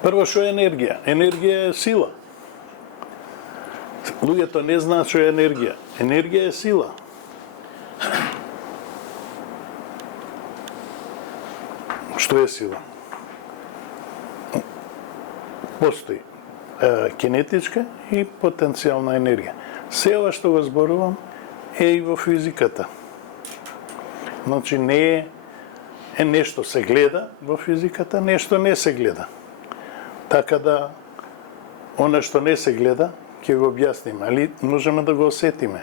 Прво, што е енергија? Енергија е сила. Луѓето не знаат што е енергија. Енергија е сила. Што е сила? Постои кинетичка и потенцијална енергија. Се ова што го зборувам е и во физиката. Значи не е нешто се гледа во физиката, нешто не се гледа. Така да, она што не се гледа, ќе го објасниме, али можеме да го осетиме.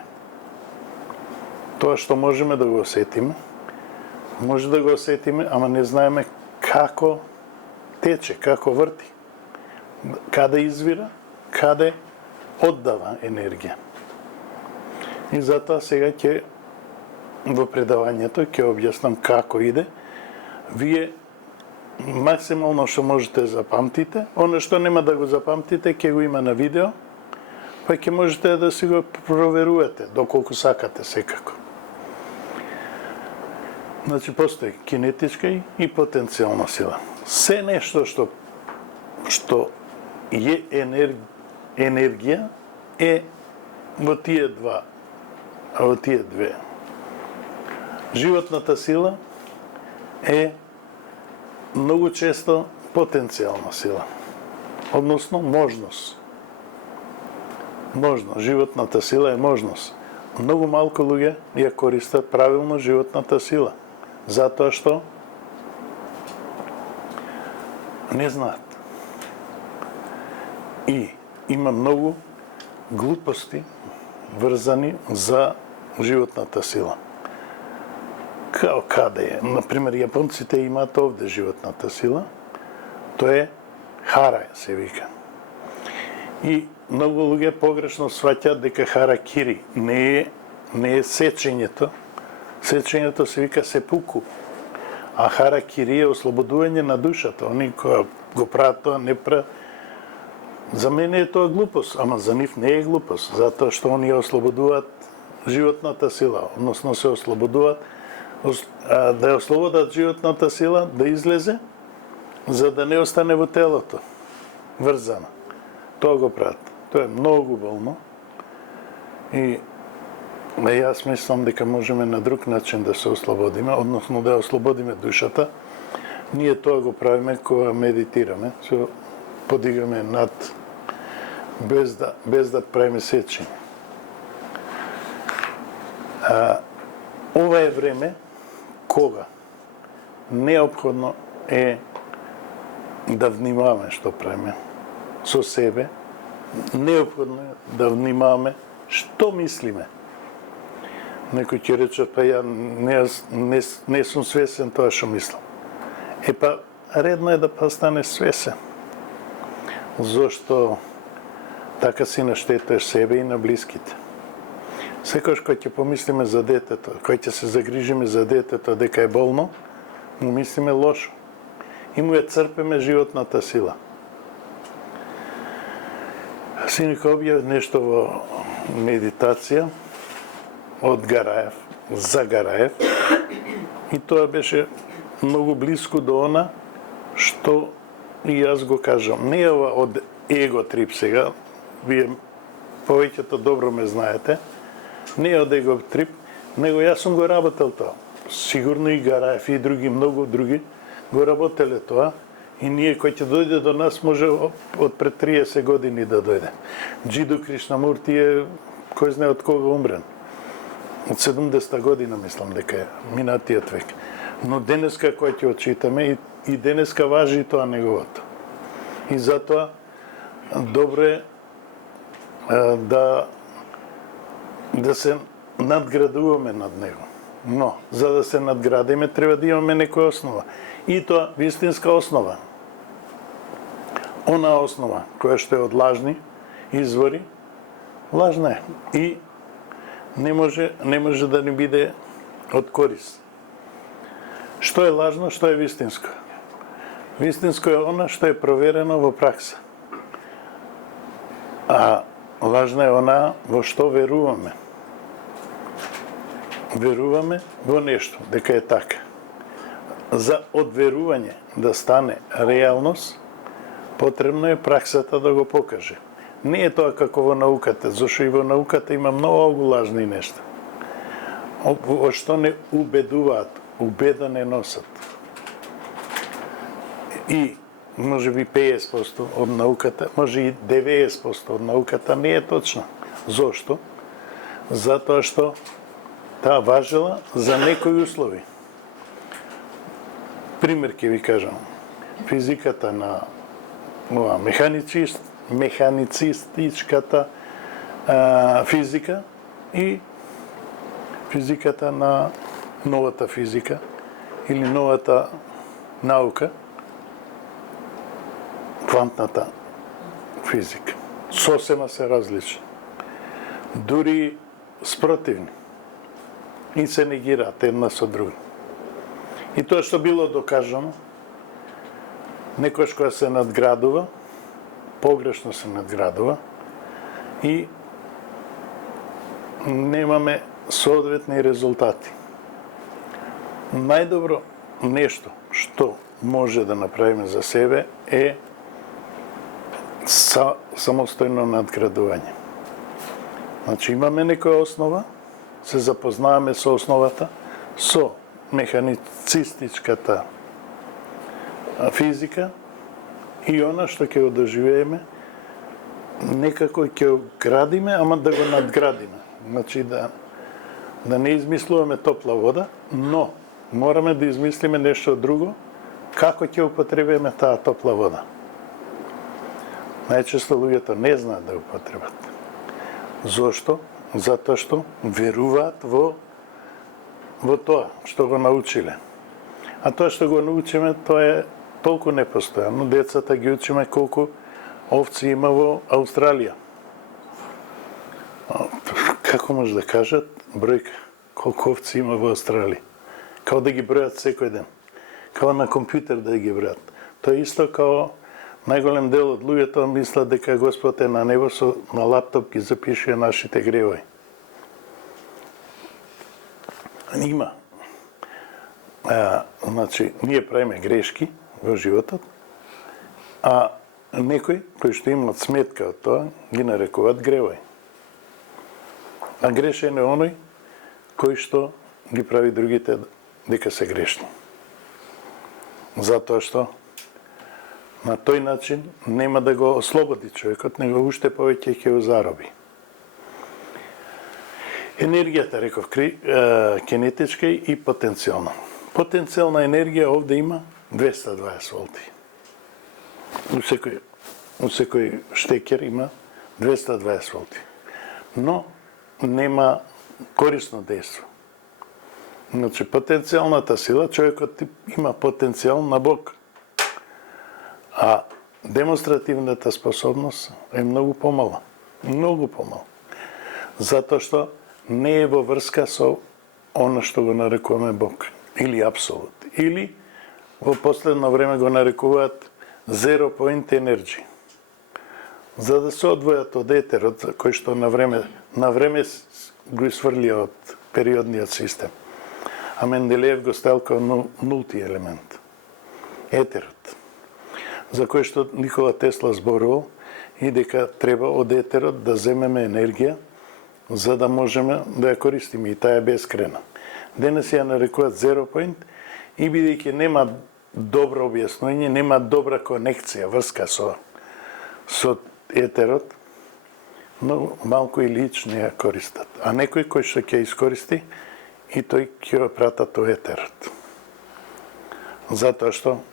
Тоа што можеме да го осетиме, може да го осетиме, ама не знаеме како тече, како врти, каде извира, каде оддава енергија. И затоа сега ќе во предавањето ќе објаснам како иде. Вие максимално што можете да запамтите, оно што нема да го запамтите ќе го има на видео, па ќе можете да си го проверувате доколку сакате секако. Значи постои кинетичка и потенцијална сила. Се нешто што е енергија е во тие две. Животната сила е многу често потенцијална сила, односно можност. Животната сила е можност. Многу малку луѓе ја користат правилно животната сила, затоа што не знаат. И има многу глупости врзани за животната сила. Као каде е? Например, јапонците имаат овде животната сила. Тоа е хара, се вика. И многу луѓе погрешно сваќаат дека харакири не е сечењето. Сечењето се вика сепуку. А харакири е ослободување на душата. Они кои го прават тоа не прават. За мене е тоа глупост, ама за нив не е глупост, затоа што они ослободуваат животната сила, односно се ослободуваат да ја ослободат животната сила да излезе, за да не остане во телото врзана. Тоа го прават. Тоа е многу болно и јас мислам дека можеме на друг начин да се ослободиме, односно да ја ослободиме душата. Ние тоа го правиме кога медитираме, подигаме над без да правиме сечење. Ова е време кога неопходно е да внимаваме што правиме со себе, неопходно е да внимаваме што мислиме. Некој ќе рече, па ја не сум свесен тоа што мислам. Епа, редно е да стане свесен. Зошто така си наштетуваш себе и на блиските. Секојаш кој ќе помислиме за детето, кој ќе се загрижиме за детето дека е болно, му мислиме лошо. И му ја црпеме животната сила. Синико објави нешто во медитација од Гараев, за Гараев, и тоа беше многу близко до она што и јас го кажам. Не е ова од его трип сега, вие повеќето добро ме знаете, не е од его трип, него јас сум го работел тоа. Сигурно и Гараев и други, многу други го работеле тоа и ние кој ќе дојде до нас може од пред 30 години да дојде. Джидо Кришнамурти е кој знае од кога умрен. Од 70 година мислам дека е минатиот век. Но денеска кој ќе отчитаме и денеска важи тоа неговото. И затоа добро е да се надградуваме над него. Но, за да се надградиме, треба да имаме некоја основа. И тоа вистинска основа. Она основа, која што е од лажни извори, лажна е. И не може да ни биде од корист. Што е лажно, што е вистинско? Вистинско е она што е проверено во пракса. А лажна е она во што веруваме. Веруваме во нешто, дека е така. За одверување да стане реалност, Потребно е праксата да го покаже. Не е тоа како во науката, зашто и во науката има многу лажни нешта. Во што не убедуваат, убеда не носат. И може би 50% од науката, може и 90% од науката не е точна. Зошто? Затоа што таа важела за некои услови. Пример ќе ви кажам. Физиката на механицистичката физика и физиката на новата физика или новата наука, квантната физика. Сосема се различни. Дури спротивни. И се негираат една со друга. И тоа што било докажано, некојаш која се надградува, погрешно се надградува и немаме соодветни резултати. Најдобро нешто што може да направиме за себе е самостојно надградување. Значи имаме некоја основа, се запознаваме со основата, со механицистичката физика и она што ќе го доживееме, некако ќе го градиме, ама да го надградиме. Значи да не измислуваме топла вода, но мораме да измислиме нешто друго, како ќе употребиме таа топла вода. Најчесто луѓето не знаат да употребат. Зошто? Затоа што веруваат во тоа што го научиле. А тоа што го научиме, тоа е толку непостојано. Децата ги учиме колку овци има во Австралија. Како може да кажат бројка колку овци има во Австралија? Као да ги бројат секој ден. Као на компјутер да ги бројат. Тоа е исто као најголем дел од луѓето мислат дека Господ е на небо, на лаптоп ги запишува нашите гревови. Има. Значи, ние правиме грешки во животот, а некои кои што имаат сметка од тоа, ги нарекуваат гревови. А грешен е оној кој што ги прави другите дека се грешни. Затоа што на тој начин нема да го ослободи човекот, него уште повеќе ќе го зароби. Енергијата, реков, кинетичка и потенцијална. Потенцијална енергија овде има 220 волти. У секој штекер има 220 волти. Но нема корисно дејство. Значи, потенцијалната сила, човекот има потенцијал на Бог. А демонстративната способност е многу помала. Многу помала. Затоа што не е во врска со она што го нарекуваме Бог. Или апсолут. Или во последно време го нарекуваат zero point energy. За да се одвојат од етерот, кој што на време го исфрлија од периодниот систем. А Менделеев го ставил као нулти елемент. Етерот. За кој што Никола Тесла зборувал и дека треба од етерот да земеме енергија за да можеме да ја користиме и таа е бескрена. Денес ја нарекуваат zero point и бидејќи нема добро објаснување, нема добра конекција, врска со етерот, но малку и лично ја користат. А некој кој што ќе искористи и тој ќе ја пратат во етерот. Затоа што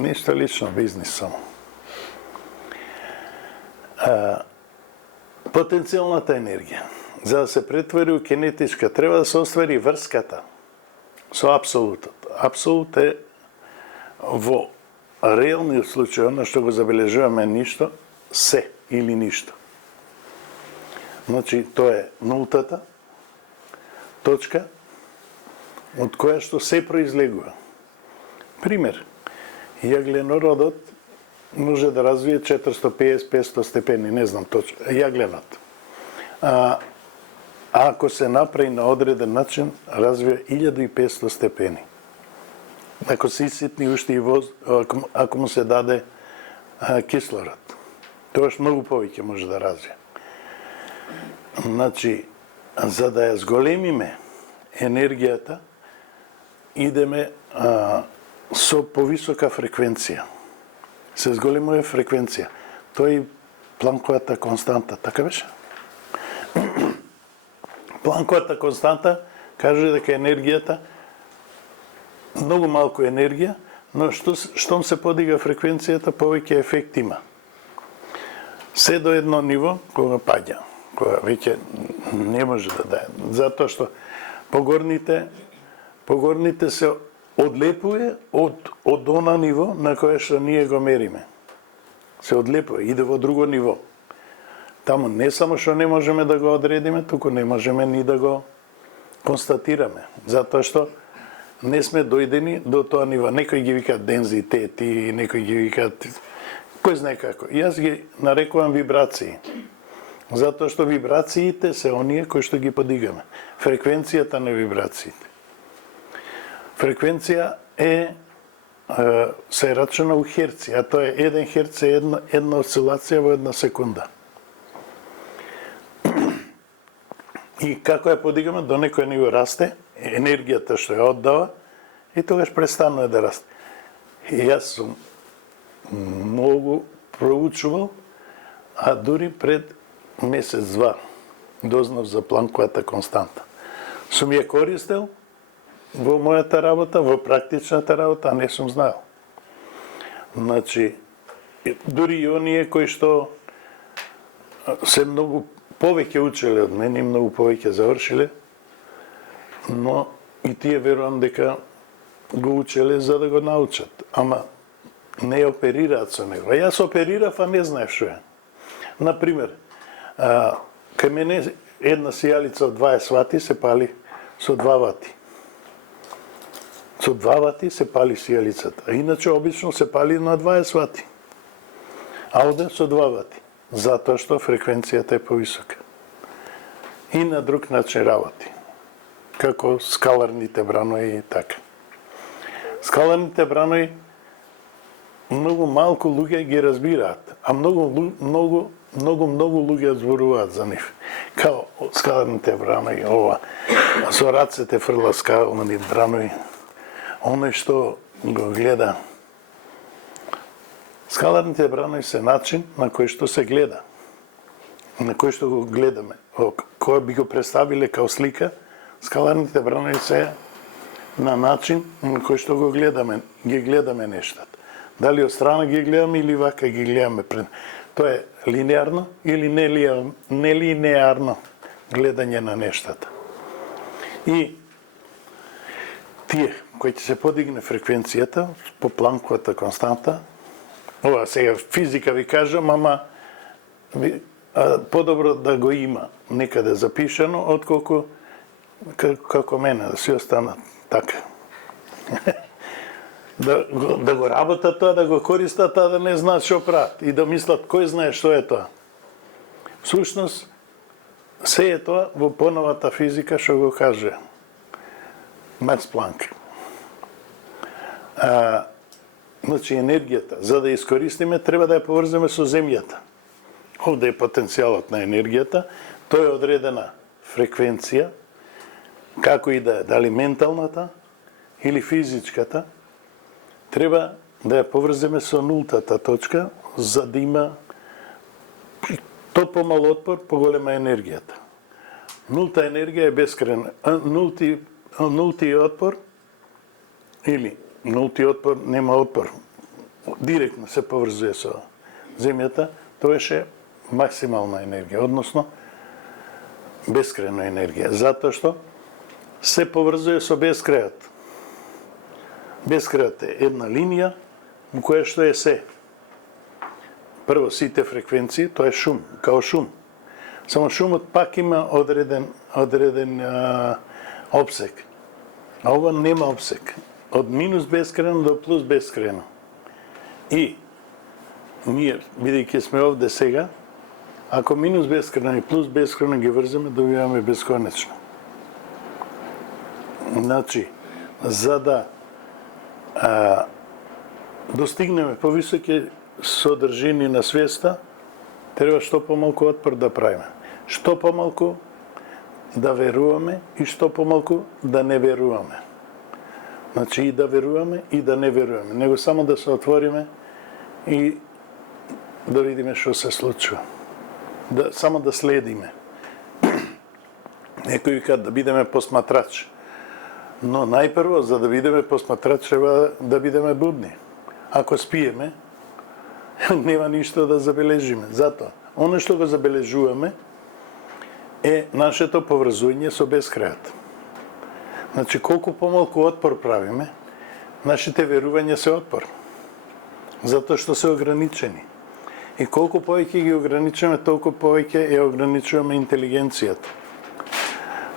ништо лично, бизнис само. Потенцијалната енергија, за да се претвори у кинетичка, треба да се оствари врската со апсолутот. Апсолут е во реалниот случај, на што го забележуваме ништо, се или ништо. Значи, тоа е нултата точка од која што се произлегува. Пример, јагленородот може да развие 450-500 степени, не знам точно, јагленот. А ако се направи на одреден начин, развива 1500 степени. Ако се иситни уште и ако му се даде кислород. Тоа многу повеќе може да развие. Значи, за да ја зголемиме енергијата, идеме со повисока фреквенција. Се зголемува фреквенција. Тоа е Планковата константа, така беше? Планковата константа каже дека енергијата, многу малку енергија, но штом се подига фреквенцијата, повеќе ефект има. Се до едно ниво, кога паѓа, кога веќе не може да дае. Затоа што погорните се одлепува од она ниво на кое што ние го мериме. Се одлепува, иде во друго ниво. Таму не само што не можеме да го одредиме, туку не можеме ни да го констатираме. Затоа што не сме дојдени до тоа ниво. Некои ги викаат дензитети, некои ги викаат кој знае како. Јас ги нарекувам вибрации. Затоа што вибрациите се оние кои што ги подигаме. Фреквенцијата на вибрациите. Фреквенција се рачуна у херци, а тоа е 1 херц е една осцилација во една секунда. И како ја подигаме, до некој ниво расте, енергијата што ја оддава, и тогаш престанува да расте. И јас сум многу проучувал, а дури пред месец-два дознав за Планковата константа. Сум ја користел во мојата работа, во практичната работа, а не сум знаел. Значи, дури и оние кои што се многу повеќе учеле од мене и многу повеќе завршиле, но и тие верувам дека го учеле за да го научат, ама не оперираат со него. А јас оперирав, а не знаев што е. Например, кај мене една сијалица од 20 вати се пали со 2 вати. Со 2 вати се пали сијалицата, а иначе обично се пали на 20 вати. А овде со 2 вати, затоа што фреквенцијата е повисока. И на друг начин работи, како скаларните бранои и така. Скаларните бранои многу малку луѓе ги разбираат, а многу луѓе зборуваат за нив. Као скаларните бранои, ова, со рацете фрла скаларни бранои, оној што го гледа. Скаларните бранои се начин на кој што се гледа, на кој што го гледаме. Кој би го представиле као слика, скаларните бранои се на начин на кој што го гледаме, ги гледаме нештата. Дали од страна ги гледаме или вака ги гледаме пред. Тоа е линеарно или нелинеарно гледање на нештата. И тие кои ќе се подигне фреквенцијата по Планковата константа, ова сега физика ви кажам, ама подобро да го има некаде запишано, отколку како мене, да си останат така. Да го работат тоа, да го користат, а да не знаат што прават и да мислат кој знае што е тоа. Всушност, се е тоа во поновата физика што го каже Макс Планк. Значи, енергијата, за да ја искористиме, треба да ја поврземе со земјата. Овде е потенцијалот на енергијата, тоа е одредена фреквенција, како и да е, дали менталната или физичката, треба да ја поврземе со нултата точка, за да има помал отпор, поголема енергијата. Нулта енергија е бескрајна. Нулти отпор или нулти отпор нема отпор. Директно се поврзува со земјата, тоа е максимална енергија, односно бескрајна енергија. Затоа што се поврзува со бескрајот. Бескрајот е една линија во која што е се. Прво, сите фреквенции, тоа е шум, као шум. Само шумот пак има одреден обсек. А ова нема обсек. Од минус бескрајно до плюс бескрајно. И ние, бидејќи сме овде сега, ако минус бескрајно и плюс бескрајно ги врземе, добиваме бесконечно. Значи, за да достигнеме повисоки содржини на свеста, треба што помалку отпор да правиме. Што помалку да веруваме и што помалку да не веруваме. Значи и да веруваме и да не веруваме. Него само да се отвориме и да видиме што се случува. Само да следиме. Некои викаат да бидеме посматрач. Но најпрво, за да бидеме посматрач, треба да бидеме будни. Ако спиеме, нема ништо да забележиме. Затоа, оно што го забележуваме е нашето поврзување со бескрајот. Значи, колку помалку отпор правиме, нашите верувања се отпор. Затоа што се ограничени. И колку повеќе ги ограничуваме, толку повеќе ја ограничуваме интелигенцијата.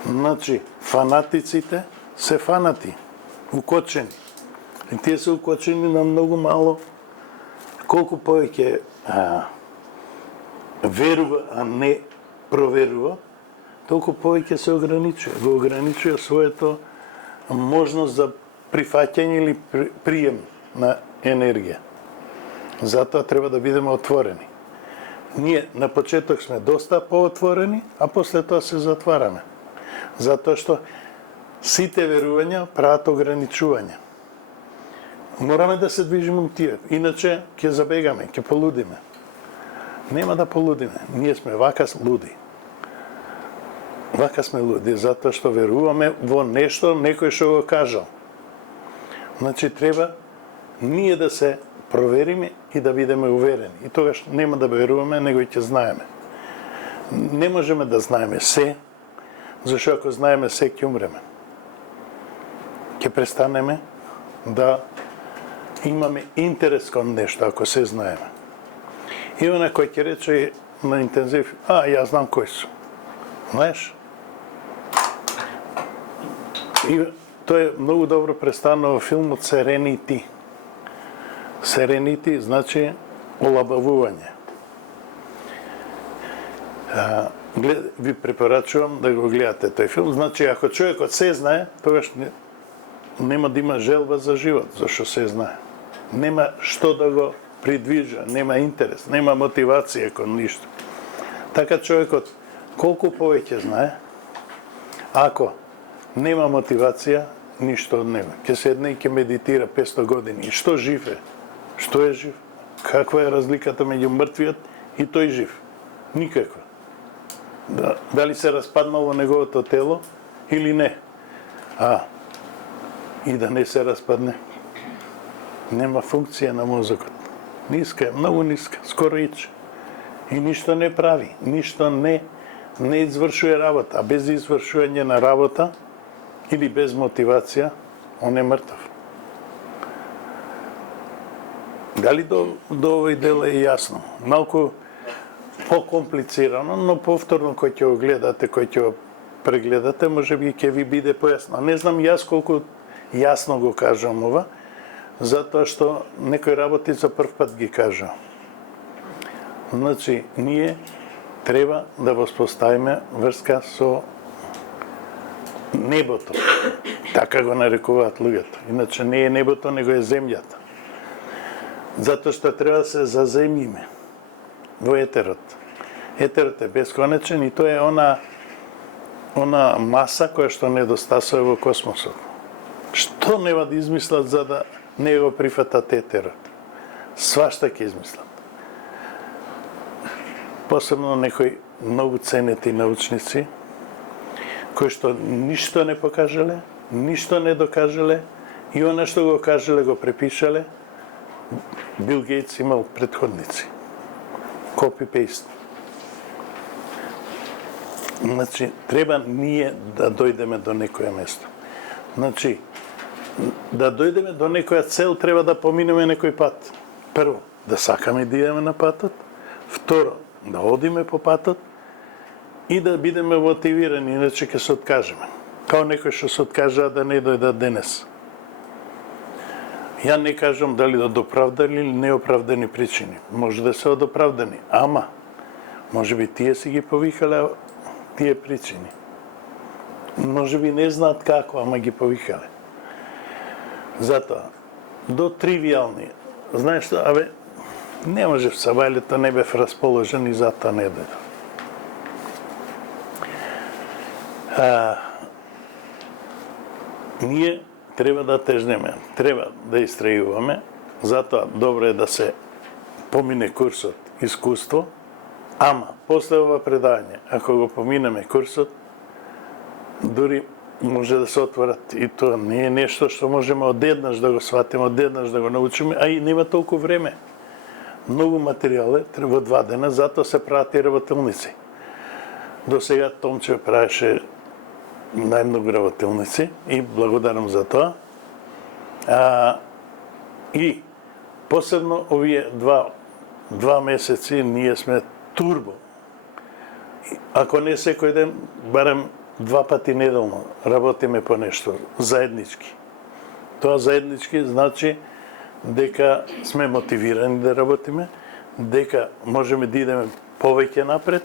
Значи, фанатиците се фанати, укочени. И тие се укочени на многу мало. Колку повеќе верува, а не проверува, толку повеќе се ограничува. Го ограничува своето можност за прифаќање или прием на енергија. Затоа треба да бидеме отворени. Ние на почеток сме доста поотворени, а после тоа се затвараме. Затоа што сите верувања прават ограничување. Мораме да се движиме у тие, иначе ќе забегаме, ќе полудиме. Нема да полудиме, ние сме вака луди. Вака сме луди, затоа што веруваме во нешто некој што го кажал. Значи треба ние да се провериме и да бидеме уверени. И тогаш нема да веруваме, него ќе знаеме. Не можеме да знаеме се, зашто ако знаеме се, ќе умреме. Ќе престанеме да имаме интерес кон нешто, ако се знаеме. И она кој ќе рече на интензив, ја знам кој сум. Знаеш? И тоа е многу добро представено во филмот Serenity. Serenity значи олабавување. Ви препорачувам да го гледате тој филм. Значи, ако човекот се знае, тогаш нема да има желба за живот, зашто се знае. Нема што да го придвижа, нема интерес, нема мотивација кон ништо. Така човекот, колку повеќе знае, ако нема мотивација, ништо од него. Ќе седне и ќе медитира 500 години. И што жив е? Што е жив? Каква е разликата меѓу мртвиот и тој жив? Никаква. Дали се распаднало неговото тело или не? И да не се распадне. Нема функција на мозокот. Ниска е, многу ниска, скоро иче. И ништо не прави, ништо не извршува работа. А без извршување на работа или без мотивација, он е мртов. Дали до овој дел е јасно? Малку покомплицирано, но повторно кој ќе го гледате, кој ќе го прегледате, може би ќе ви биде појасно. Не знам јас колку јасно го кажам ова, затоа што некои работи за прв пат ги кажам. Значи, ние треба да воспоставиме врска со небото. Така го нарекуваат луѓето. Иначе не е небото, него е земјата. Затоа што треба да се заземјиме во етерот. Етерот е бесконечен и тоа е она маса која што недостасува во космосот. Што нема да измислат за да не го прифатат етерот? Свашта ќе измислат. Посебно некои многу ценети научници, кои што ништо не покажале, ништо не докажале и она што го кажале го препишале. Бил Гейтс имал претходници. Copy-paste. Значи, треба ние да дојдеме до некоја место. Значи, да дојдеме до некоја цел, треба да поминеме некој пат. Прво, да сакаме да идеме на патот. Второ, да одиме по патот и да бидеме мотивирани, иначе ќе се откажеме. Као некој што се откажа да не дојдат денес. Ја не кажам дали од оправдани или неоправдани причини. Може да се од оправдани, ама може би тие си ги повикале тие причини. Може би не знаат како, ама ги повикале. Затоа, до тривијални. Знаеш што, Не можев сабајлето, не бев расположен и затоа не дојдов. Ние треба да тежнеме, треба да истрајуваме, затоа добро е да се помине курсот искуство, ама после ова предавање, ако го поминеме курсот, дури може да се отворат и тоа не е нешто што можеме одеднаш да го сватиме, одеднаш да го научиме, а и нема толку време. Многу материјал е, треба 2 дена, затоа се прават и работилници. До сега Томче правеше најмногу работилници и благодарам за тоа. И посебно овие два месеци ние сме турбо. Ако не секој ден, барем 2 пати неделно работиме по нешто заеднички. Тоа заеднички значи дека сме мотивирани да работиме, дека можеме да идеме повеќе напред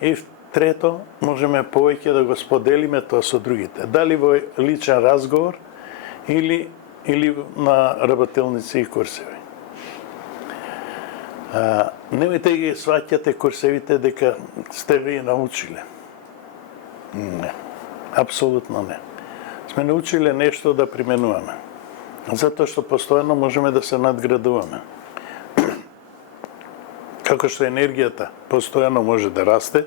и трето, можеме повеќе да го споделиме тоа со другите. Дали во личен разговор или на работилници и курсеви. Немојте ги сваќате курсевите дека сте ви научиле. Не, апсолутно не. Сме научиле нешто да применуваме. Затоа што постојано можеме да се надградуваме. Како што енергијата постојано може да расте,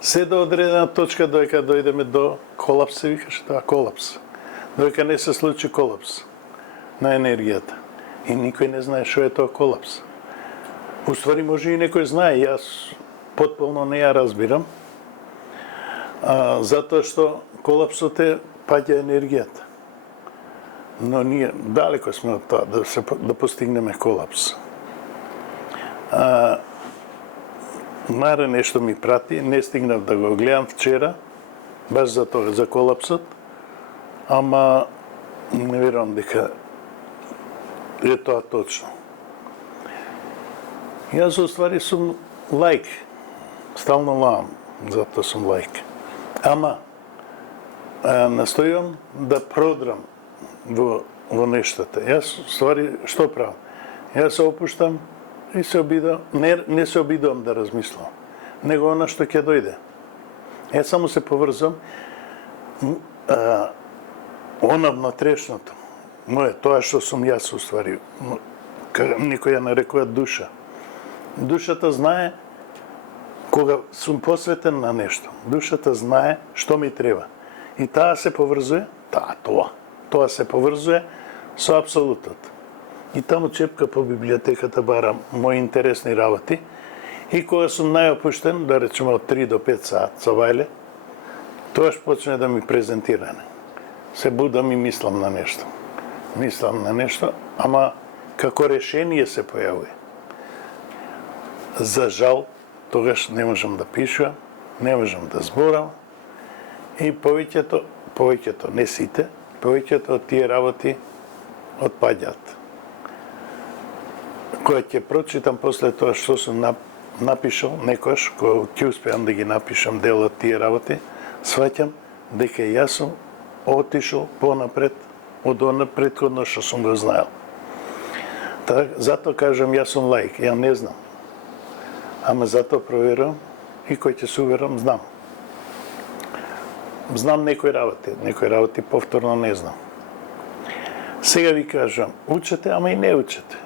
се до одредена точка додека дојдеме до колапс, се викаше тоа колапс. Додека не се случи колапс на енергијата. И никој не знае што е тоа колапс. Уствари може и некој знае, јас потполно не ја разбирам, затоа што колапсот е паѓа енергијата. Но ние далеко сме од тоа да постигнеме колапс. Маре нешто ми прати, не стигнав да го гледам вчера, баш за тоа, за колапсот, ама не верувам дека е тоа точно. Јас уствари сум лаик, стално лаам, затоа сум лаик. Ама настојувам да продрам во нештата. Јас ствари што правам? Јас се опуштам и се обидам, не се обидувам да размислам, него она што ќе дојде. Јас само се поврзам она внатрешното, мое, тоа што сум јас уствари, некој ја нарекува душа. Душата знае кога сум посветен на нешто. Душата знае што ми треба. И таа се поврзува, тоа се поврзува со апсолутот. И таму чепка по библиотеката барам мои интересни работи. И кога сум најопуштен, да речеме од 3 до 5 саат со Вајле, тоаш почне да ми презентиране. Се будам и мислам на нешто. Мислам на нешто, ама како решение се појавува. За жал, тогаш не можам да пишувам, не можам да зборам и повеќето, не сите, повеќето од тие работи отпаѓаат. Кога ќе прочитам после тоа што сум напишал, некојаш, кога ќе успеам да ги напишам дел од тие работи, сваќам дека јас сум отишол понапред од она претходно што сум го знаел. Затоа кажам, јас сум лаик, ја не знам. Ама затоа проверувам и кој ќе се уверам, знам. Знам некои работи повторно не знам. Сега ви кажам, учете, ама и не учете.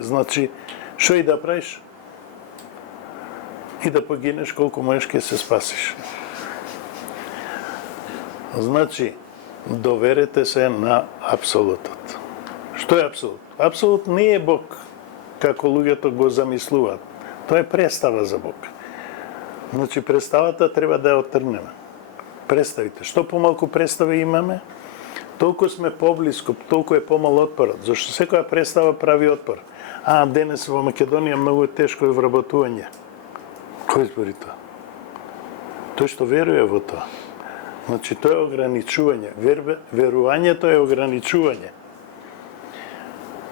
Значи, што и да правиш, и да погинеш колку можеш ќе се спасиш. Значи, доверете се на апсолутот. Што е апсолут? Апсолут не е Бог, како луѓето го замислуваат. Тоа е представа за Бог. Значи, представата треба да ја отргнеме. Представите. Што помалку представи имаме, толку сме поблиску, толку е помал отпорот. Зашто секоја представа прави отпор. Денес во Македонија многу тешко е вработување. Кој збори тоа? Тој што верува во тоа. Значи, тоа е ограничување. Верувањето е ограничување.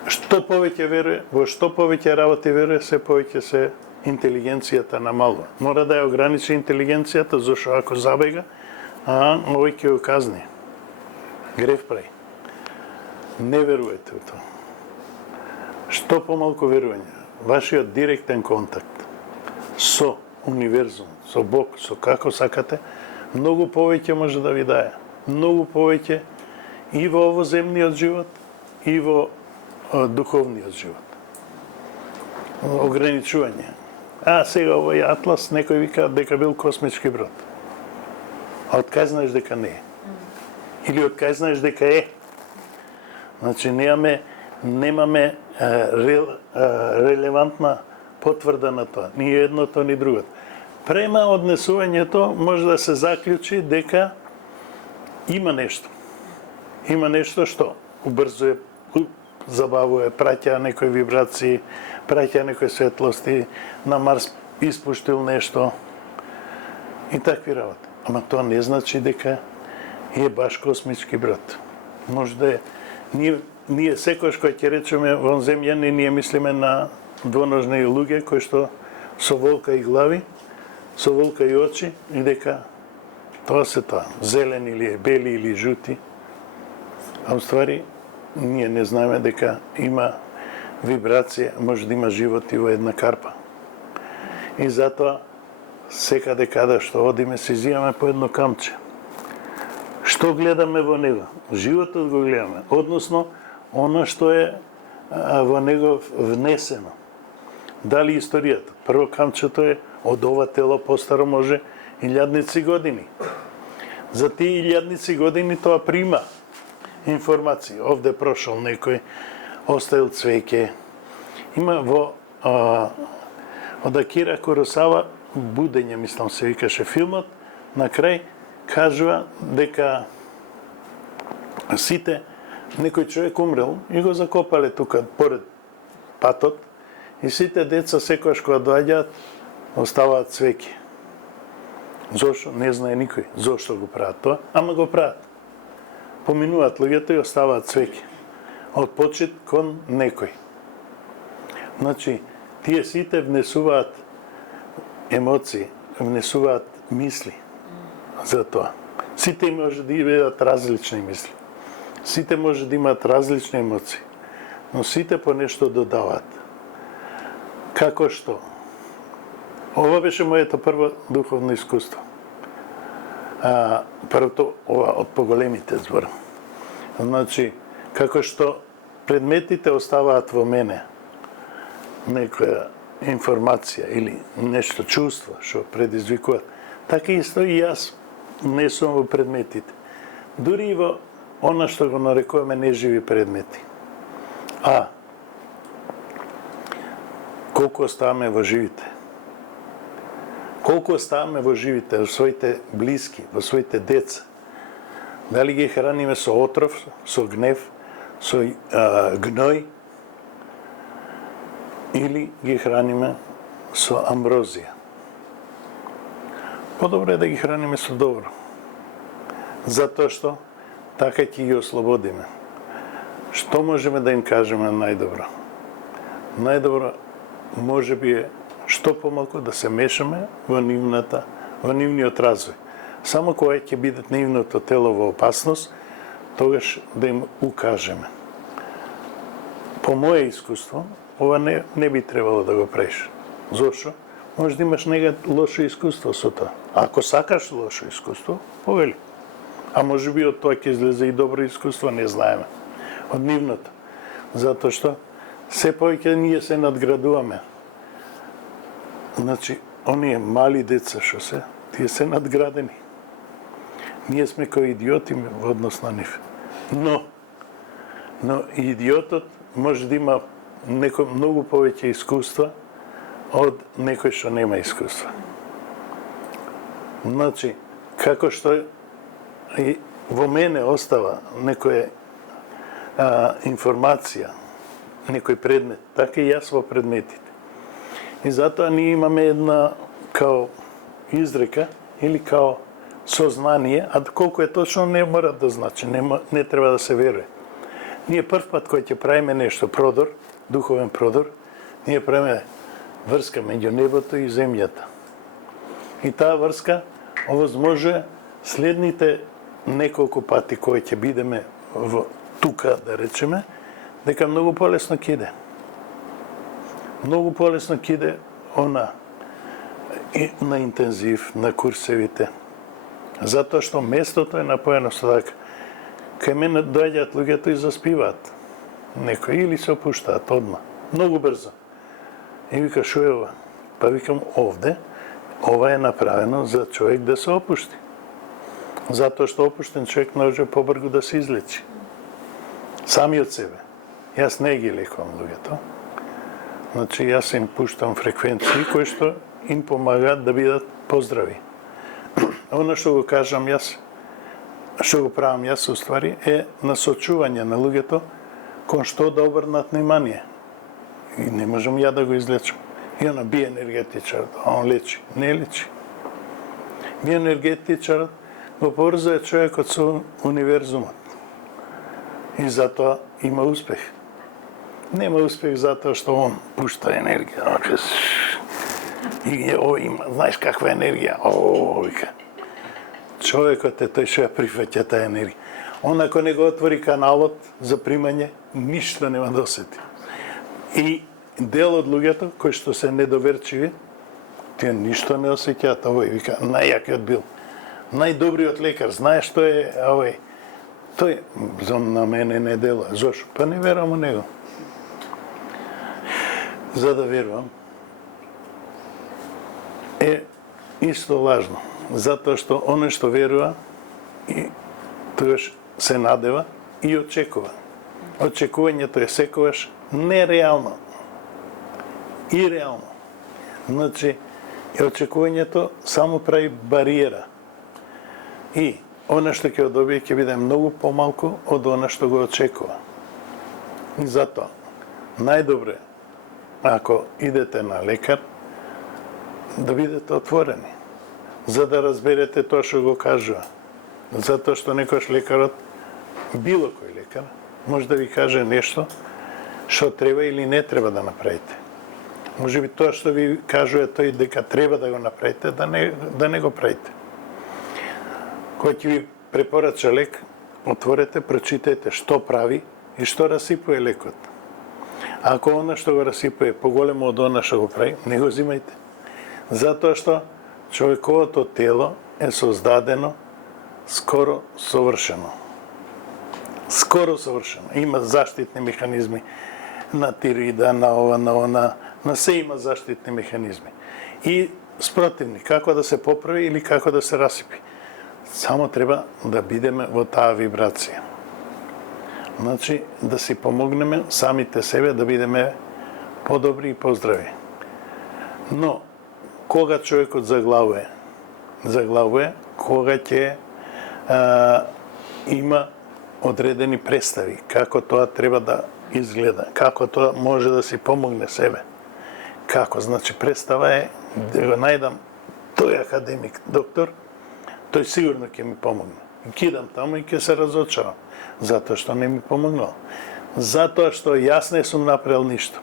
Што повеќе верува, во што повеќе работи верува, се повеќе се интелигенцијата намалува. Мора да ја ограничи интелигенцијата, зашто ако забега, овој ќе го казни. Грев прави. Не верувајте во тоа. Што помалку верување, вашиот директен контакт со универзум, со Бог, со како сакате, многу повеќе може да ви дае. Многу повеќе и во овоземниот живот, и во духовниот живот. Ограничување. Сега овој Атлас, некој вика дека бил космички брод. А од кај знаеш дека не е? Или од кај знаеш дека е? Значи, немаме релевантна потврда на тоа. Ни едното, ни другото. Према однесувањето може да се заклучи дека има нешто. Има нешто што убрзува, забавува, праќа некои вибрации, праќа некои светлости, на Марс испуштил нешто и такви работи. Ама тоа не значи дека е баш космички брод. Може да е. Ние секојаш кој ќе речеме вонземјани, ние мислиме на двоножни луѓе кои што со волка и глави, со волка и очи, и дека тоа се тоа, зелени или бели или жути. А уствари, ние не знаеме дека има вибрација, може да има живот и во една карпа. И затоа, секаде каде што одиме, се изимаме по едно камче. Што гледаме во него? Животот го гледаме, односно, оно што е во него внесено. Дали историјата? Прво камчето е од ова тело постаро може илјадници години. За тие илјадници години тоа прима информации. Овде прошол некој, оставил цвеќе. Има во од Акира Куросава Будење, мислам се викаше филмот, на крај кажува дека сите, некој човек умрел и го закопале тука поред патот и сите деца секојаш кога доаѓаат оставаат цвеќе. Зошто? Не знае никој зошто го прават тоа, ама го прават. Поминуваат луѓето и оставаат цвеќе. Од почит кон некој. Значи, тие сите внесуваат емоции, внесуваат мисли за тоа. Сите може да имаат различни мисли. Сите може да имаат различни емоции, но сите по нешто додаваат. Како што? Ова беше моето прво духовно искуство. Првото, ова од поголемите зборам. Значи, како што предметите оставаат во мене некоја информација или нешто чувство што предизвикуваат, така исто и јас не сум во предметите. Дури и во она што го нарекуваме неживи предмети. Колку оставаме во живите? Колку оставаме во живите, во своите блиски, во своите деца? Дали ги храниме со отров, со гнев, со гној, или ги храниме со амброзија? Подобро е да ги храниме со добро. Затоа што така ќе ги ослободиме. Што можеме да им кажеме најдобро? Најдобро може би е што помалку да се мешаме во нивниот развој. Само кога ќе биде нивното тело во опасност, тогаш да им укажеме. По моје искуство, ова не би требало да го правиш. Зошто? Може да имаш лошо искуство со тоа. Ако сакаш лошо искуство, повели. А може би од тоа ќе излезе и добро искуство, не знаеме. Од нивното. Затоа што се повеќе ние се надградуваме. Значи, оние мали деца што се, тие се надградени. Ние сме кои идиоти во однос на нив. Но идиотот може да има многу повеќе искуства од некој што нема искуства. Значи, како што во мене остава некоја информација, некој предмет, така и јас во предметите. И затоа ние имаме една као изрека или као сознание, а колку е точно не мора да значи, не треба да се верува. Ние прв пат кој ќе правиме нешто, продор, духовен продор, ние правиме врска меѓу небото и земјата. И таа врска овозможува следните неколку пати кои ќе бидеме тука, да речеме, дека многу полесно ќе иде. Многу полесно киде она на интензив, на курсевите. Затоа што местото е напоено со така. Кај мене доаѓаат луѓето и заспиваат. Некои или се опуштаат одма. Многу брзо. И вика, шо е ова? Па викам, овде, ова е направено за човек да се опушти. Затоа што опуштен човек може побрзо да се излечи. Сами од себе. Јас не ги лекувам луѓето. Значи, јас им пуштам фреквенции кои што им помагаат да бидат поздрави. Оно што го кажам јас, што го правам јас уствари, е насочување на луѓето кон што да обрнат внимание. И не можам ја да го излечам. И она биоенергетичарот, а он лечи. Не лечи. Биоенергетичарот го поврзува човекот со универзумот. И затоа има успех. Нема успех затоа што он пушта енергија. И има, знаеш каква енергија? Вика. Човекот е тој што ја прифаќа таа енергија. Он ако не го отвори каналот за примање, ништо нема да осети. И дел од луѓето кои што се недоверчиви, тие ништо не осеќаат. Овој вика, најјакиот бил. Најдобриот лекар, знаеш што е овој. Тој на мене не делува. Зошто? Па не верувам у него. За да верувам, е исто важно. Затоа што оно што верува, и тогаш се надева и очекува. Очекувањето е секогаш нереално. И реално. Значи, очекувањето само прави бариера. И она што ќе добие ќе биде многу помалку од она што го очекува. И затоа, најдобро е, ако идете на лекар, да бидете отворени, за да разберете тоа што го кажува. Затоа што некојаш лекарот, било кој лекар, може да ви каже нешто што треба или не треба да направите. Може би тоа што ви кажува тој дека треба да го направите, да не го правите. Кој ќе ви препорача лек, отворете, прочитајте што прави и што расипува лекот. Ако она што го расипува е поголемо од она што го прави, не го взимајте. Затоа што човековото тело е создадено скоро совршено. Скоро совршено. Има заштитни механизми на тироида, на ова, на она, на се има заштитни механизми. И спротивни, како да се поправи или како да се расипи. Само треба да бидеме во таа вибрација. Значи, да си помогнеме самите себе да бидеме подобри и поздрави. Но, кога човекот заглавува кога ќе има одредени представи, како тоа треба да изгледа, како тоа може да си помогне себе. Како? Значи, представа е да го најдам тој академик, доктор, тој сигурно ќе ми помогне. Кидам таму и ќе се разочарам, затоа што не ми помогнал. Затоа што јас не сум направил ништо.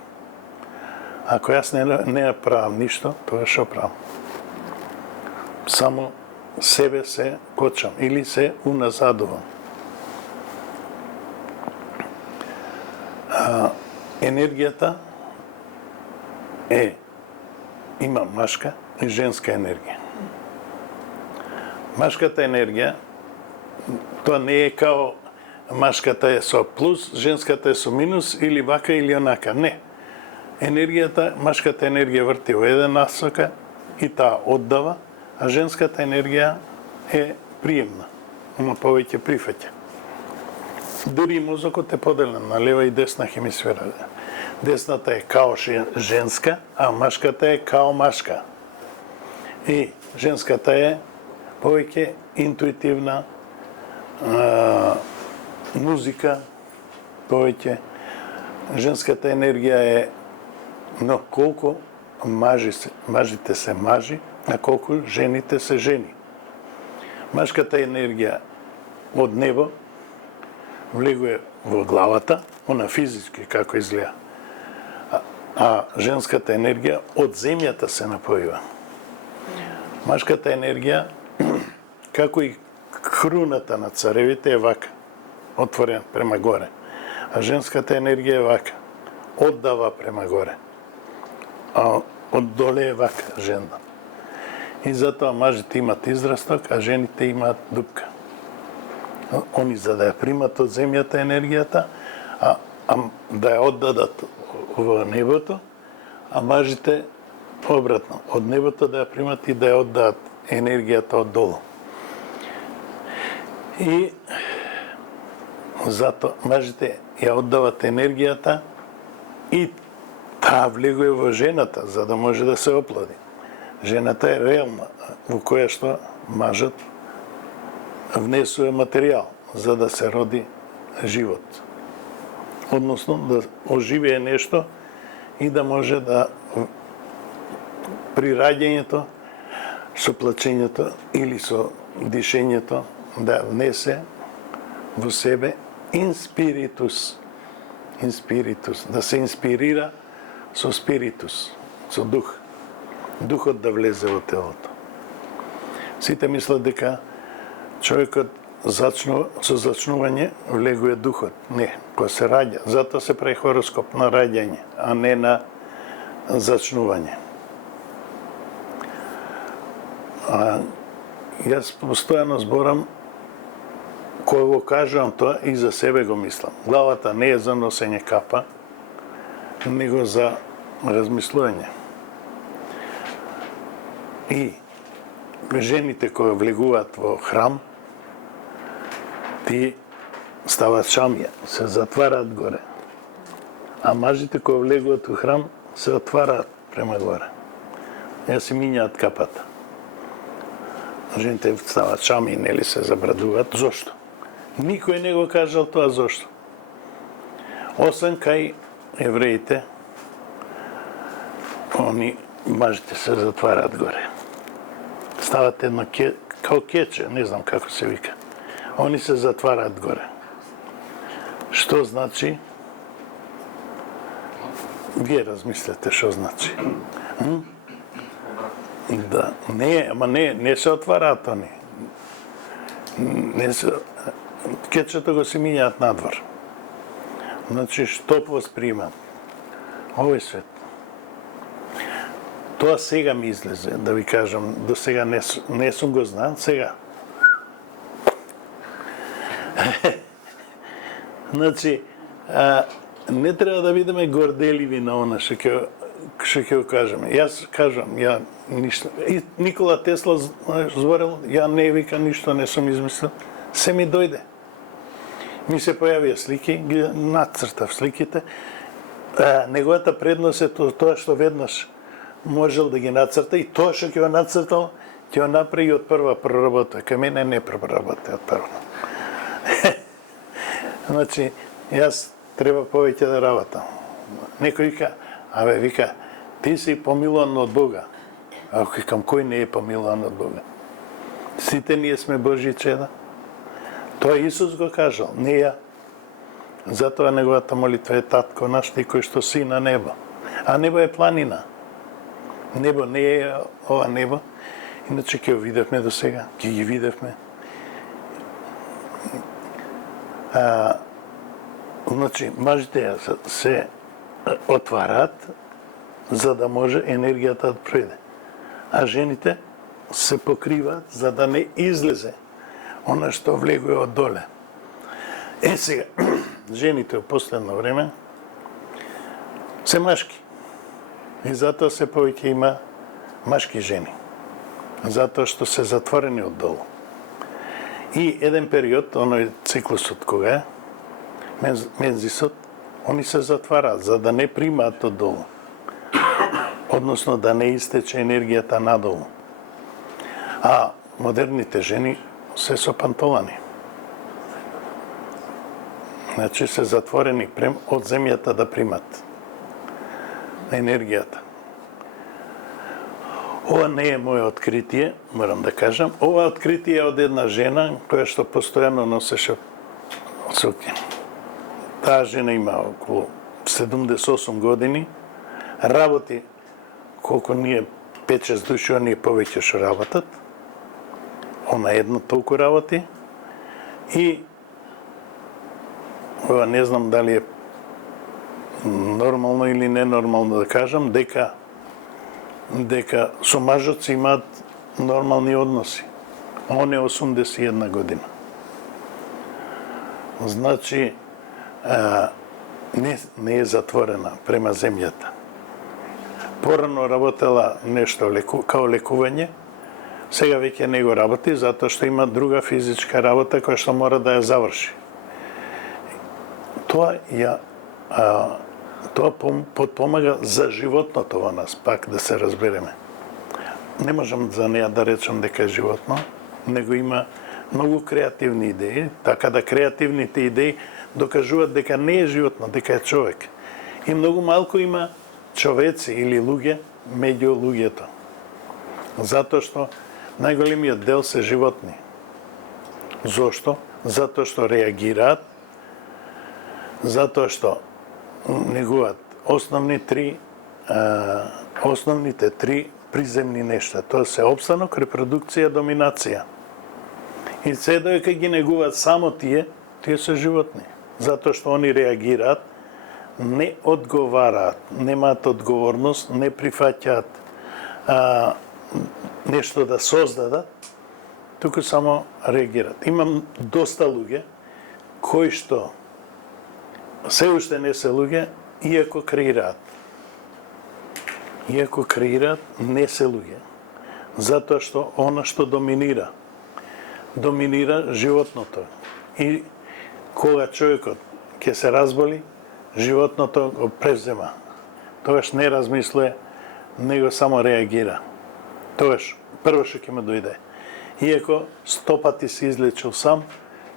Ако јас не направам ништо, тоа што правам? Само себе се кочам или се уназадувам. Енергијата има машка и женска енергија. Машката енергија, тоа не е као машката е со плюс, женската е со минус или вака или онака. Не. Енергијата, машката енергија врти во еден насока и таа оддава, а женската енергија е приемна. Има повеќе прифаќа. Дури и мозокот е поделен на лева и десна хемисфера. Десната е као женска, а машката е као машка. И женската е повеќе интуитивна, музика, повеќе. Женската енергија е, но колку мажите се мажи, а колку жените се жени. Машката енергија од небо влегува во главата, она физички како изгледа. А женската енергија од земјата се напојува. Машката енергија, како и круната на царевите, е вака, отворена према горе. А женската енергија е вака, оддава према горе. а од доле е вака жена. И затоа мажите имат израсток, а жените имаат дупка. Они за да ја примат од земјата енергијата, а да ја оддадат во небото, а мажите обратно, од небото да ја примат и да ја оддадат енергијата од долу. И затоа мажите ја оддават енергијата и таа влегува во жената, за да може да се оплоди. Жената е реална, во која што мажот внесува материјал за да се роди живот. Односно да оживее нешто и да може да при раѓањето, со плачењето или со дишењето да внесе во себе инспиритус. Инспиритус, да се инспирира со спиритус, со дух. Духот да влезе во телото. Сите мислат дека човекот со зачнување влегува духот. Не, кога се раѓа. Затоа се прави хороскоп на раѓање, а не на зачнување. Јас постојано зборам, кога го кажувам тоа, и за себе го мислам. Главата не е за носење капа, него за размислување. И жените кои влегуваат во храм, ти ставаат шамија, се затвараат горе. А мажите кои влегуваат во храм, се отвараат према горе. Ја си минјаат капата. Жените ставаат шамија, нели се забрадуваат. Зошто? Никој не го кажал тоа зошто. Освен кај евреите, они мажите се затвараат горе. Стават едно као кече, не знам како се вика. Они се затвараат горе. Што значи? Вие размислете што значи. Да, не се отвараат они. Не се кечето го си минјаат надвор. Значи што воспримат? Овој свет. Тоа сега ми излезе, да ви кажам, до сега не сум го знал, сега. Значи, не треба да бидеме горделиви на она што ќе го кажеме. Јас кажам, ја ништо. И Никола Тесла зборел, ја не вика ништо, не сум измислил. Се ми дојде. Ми се појавија слики, ги нацртав сликите. Неговата предност е тоа што веднаш можел да ги нацрта и тоа што ќе го нацртал, ќе го направи од прва проработа. Кај мене не проработа од прва. Значи, јас треба повеќе да работам. Некој вика, ти си помилуван од Бога. А викам, кој не е помилуван од Бога? Сите ние сме Божји чеда. Тоа Исус го кажал, не ја. Затоа неговата молитва е Татко наш, ти кој што си на небо. А небо е планина. Небо не е ова небо. Иначе ќе го видевме до сега, ќе ги видевме. Значи, мажите се отвараат за да може енергијата да пројде. А жените се покриваат за да не излезе она што влегува од доле. Сега, жените во последно време се машки. И затоа се повеќе има машки жени. Затоа што се затворени од долу. И еден период, оној циклусот кога е, мензисот, они се затвараат за да не примаат од долу. Односно да не истече енергијата надолу. А модерните жени се со пантолани. Значи се затворени од земјата да примат енергијата. Ова не е моје откритие, морам да кажам. Ова откритие е од една жена која што постојано носеше сукња. Таа жена има околу 78 години, работи колку ние 5-6 души, оние повеќе што работат. Она едно толку работи и ова не знам дали е нормално или ненормално да кажам, дека дека со мажот си имаат нормални односи. Он е 81 година. Значи, не е затворена према земјата. Порано работела нешто као лекување, сега веќе не го работи, затоа што има друга физичка работа која што мора да ја заврши. Тоа подпомага за животното во нас, пак да се разбереме. Не можам за неја да речам дека е животно, него има многу креативни идеи, така да креативните идеи докажуваат дека не е животно, дека е човек. И многу малку има човеци или луѓе меѓу луѓето. Затоа што најголемиот дел се животни. Зошто? Затоа што реагираат, затоа што негуваат основните три приземни нешта. Тоа се опстанок, репродукција, доминација. И се додека ги негуваат само тие се животни. Затоа што они реагираат, не одговараат, немаат одговорност, не прифаќаат нешто да создадат, туку само реагираат. Имам доста луѓе кои што се уште не се луѓе, иако креираат. Иако креираат, не се луѓе. Затоа што она што доминира животното. И кога човекот ќе се разболи, животното го превзема. Тогаш не размислува, него само реагира. Тогаш прво што ќе му дојде. Иако 100 пати се излечил сам,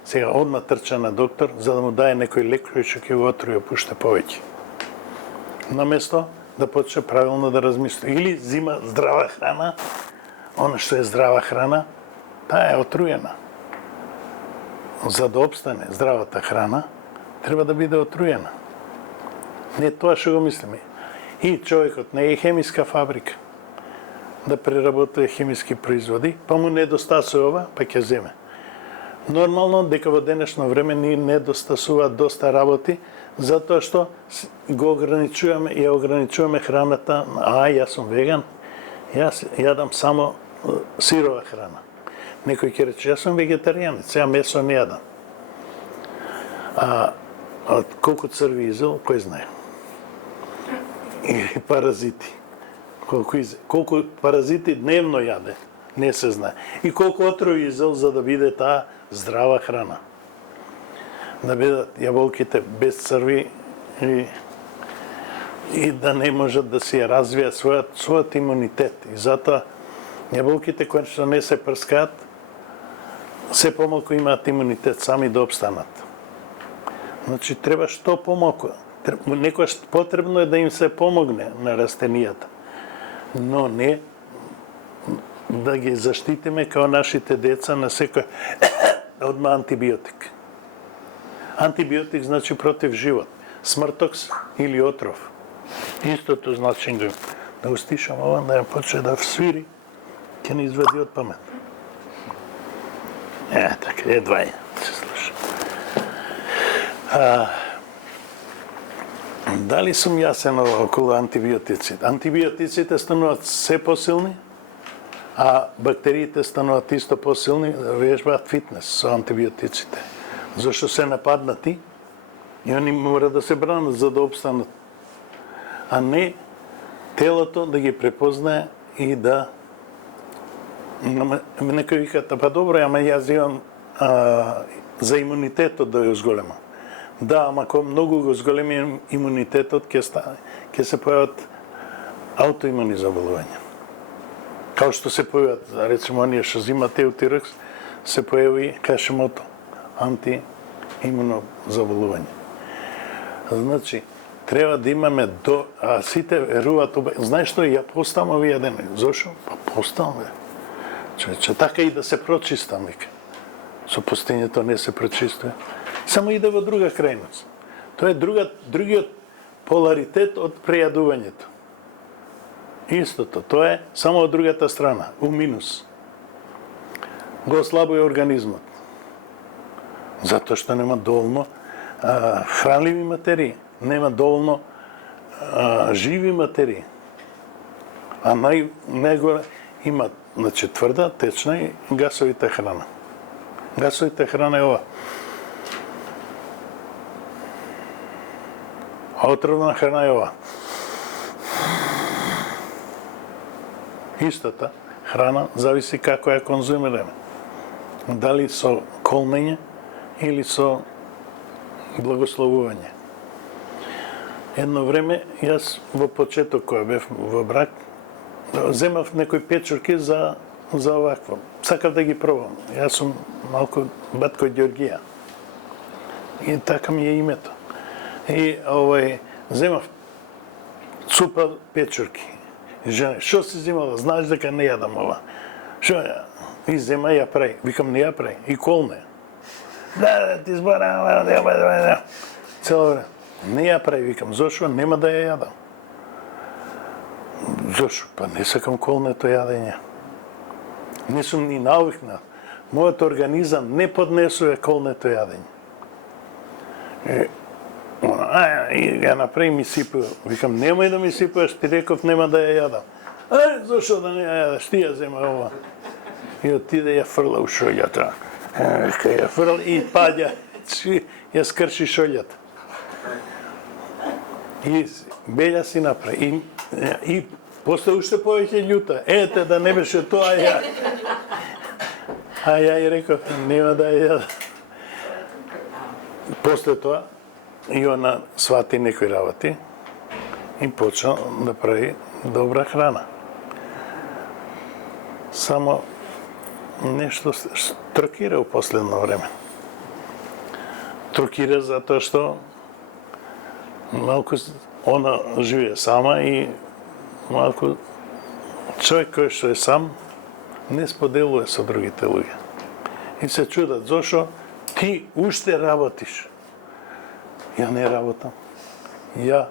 сега одма трча на доктор за да му даде некој лек кој што ќе го отруи пуште повеќе. Наместо да почне правилно да размисли. Или зима здрава храна, она што е здрава храна, таа е отруена. За да обстане здравата храна, треба да биде отруена. Не тоа што го мислиме. И човекот не е хемиска фабрика да преработува хемиски производи, па му недостасува, па ќе земе. Нормално дека во денешно време ни недостасуваат доста работи, затоа што го ограничуваме храната. Јас сум веган, јас јадам само сирова храна. Некој ќе рече, јас сум вегетаријанец, сега месо не јадам. Колку црви изел, кој знае? Или паразити. Колку паразити дневно јаде, не се знае. И колку отрови изел за да биде таа здрава храна. Да бидат јаболките без црви и да не можат да си ја развијат својот имунитет. И затоа јаболките кои што не се прскаат, се помалку имаат имунитет сами да обстанат. Значи треба што помалку. Некојаш потребно е да им се помогне на растенијата. Но не да ги заштитиме као нашите деца на секој одма антибиотик. Антибиотик значи против живот. Смртокс или отров. Истото значење. Да го стишам ова, да ја почне да свири, ќе не извади од памет. Така, едва е, се слуша. Дали сум јасен околу антибиотиците? Антибиотиците стануваат се посилни, а бактериите стануваат исто посилни, вежбаат фитнес со антибиотиците. Зашто се нападнати и они мора да се бранат за да обстанат. А не телото да ги препознае и да... Некој викат, па добро, ама јас имам за имунитетот да ја зголема. Да, ама ако многу го зголеми имунитетот, ќе се појават аутоимуни заболувања. Као што се појават, речемо, оние што зимат еутирокс, се појави кашемото, антиимуно заболување. Значи, треба да имаме сите веруваат, знаеш што, ја поставам овие дена. Зошо? Па поставам, бе. Човече, така и да се прочистам, вика. Со пустињето не се прочистува. Само иде во друга крајност. Тоа е другиот поларитет од прејадувањето. Истото, тоа е само од другата страна, у минус. Го ослабува организмот. Затоа што нема доволно хранливи материи, нема доволно живи материи. А најгоре има, значи, тврда, течна и гасовита храна. Гасовита храна е ова. А отровна храна е ова. Истата храна зависи како ја конзумираме. Дали со колнење или со благословување. Едно време, јас во почеток кога бев во брак, земав некои печурки за овакво. Сакав да ги пробам. Јас сум малку батко Ѓоргија. И така ми е името. И земав цупа печурки. И жена, што си земала? Знаеш дека не јадам ова. Што ја? И зема ја прави. Викам, не ја прави. И колне. Да, ти збора. Цело време. Не ја прави, викам. Зошто? Нема да ја јадам. Зошто? Па не сакам колнето јадење. Не сум ни навикнат. Мојот организам не поднесува колнето јадење. И ја направи ми сипува. Викам, немај да ми сипуваш, ти реков нема да ја јадам. Зошто да не ја јадаш? Ти ја зема ова. И отиде ја фрла у шолјата. Ја фрла и паѓа. Ја скрши шолјата. И белја си направи. И после уште повеќе љута. Ете, да не беше тоа ја. А ја и реков, нема да ја јадам. После тоа, и она свати некои работи и почна да прави добра храна. Само нешто трокира у последно време. Трокира затоа што малку она живее сама и малку човек кој што е сам не споделува со другите луѓе. И се чудат зошто ти уште работиш. Ја не работам. Ја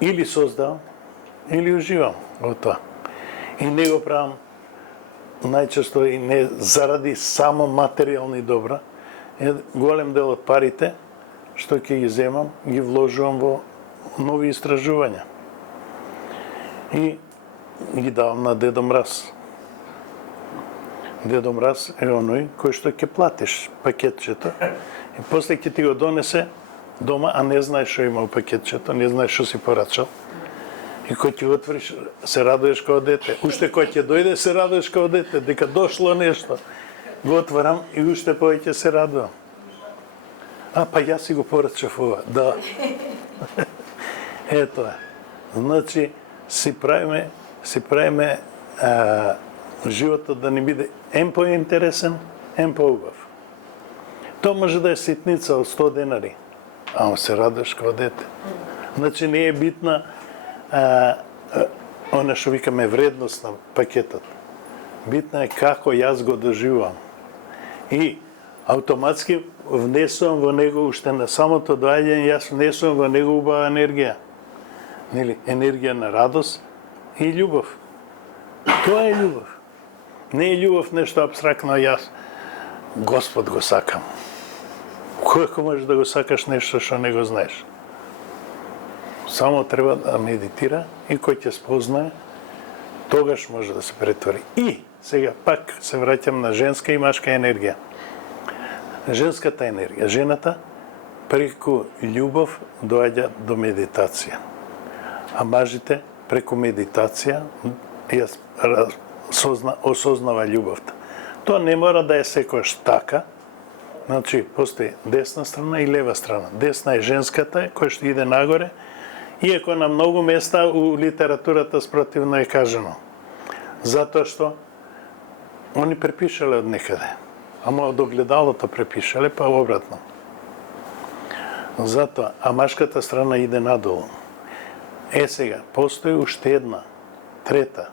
или создавам, или уживам во тоа. И не го правам најчесто и не заради само материјални добра. Голем дел од парите што ќе ги земам, ги вложувам во нови истражувања. И ги давам на Дедо Мраз. Дедо Мраз е оној кој што ќе платиш пакетчето и после ќе ти го донесе дома, а не знаеш што има у пакетчето, не знаеш што си порачал. И кој ќе го отвориш, се радуеш како дете. Уште кој ќе дојде, се радуеш како дете, дека дошло нешто. Го отварам и уште повеќе се радувам. Па јас си го порачав ова. Да. Ето е. Значи, си правиме животот да ни биде ем поинтересен, ем поубав. Тоа може да е ситница од 100 денари, ама се радуеш како дете. Значи не е битна она што викаме вредност на пакетот. Битна е како јас го доживувам. И автоматски внесувам во него уште на самото доаѓање, јас внесувам во него убава енергија. Нели, енергија на радост и љубов. Тоа е љубов. Не е љубов нешто апстрактно, јас Господ го сакам. Кој можеш да го сакаш нешто што не го знаеш? Само треба да медитира и кој ќе спознае, тогаш може да се претвори. И сега пак се враќам на женска и машка енергија. Женската енергија, жената преку љубов доаѓа до медитација. А мажите преку медитација ја осознава љубовта. Тоа не мора да е секојаш така. Значи, постои десна страна и лева страна. Десна е женската, која што иде нагоре, иако на многу места у литературата спротивно е кажано. Затоа што они препишале од некаде. Ама од огледалото препишале, па обратно. Затоа, а машката страна иде надолу. Сега, постои уште една, трета,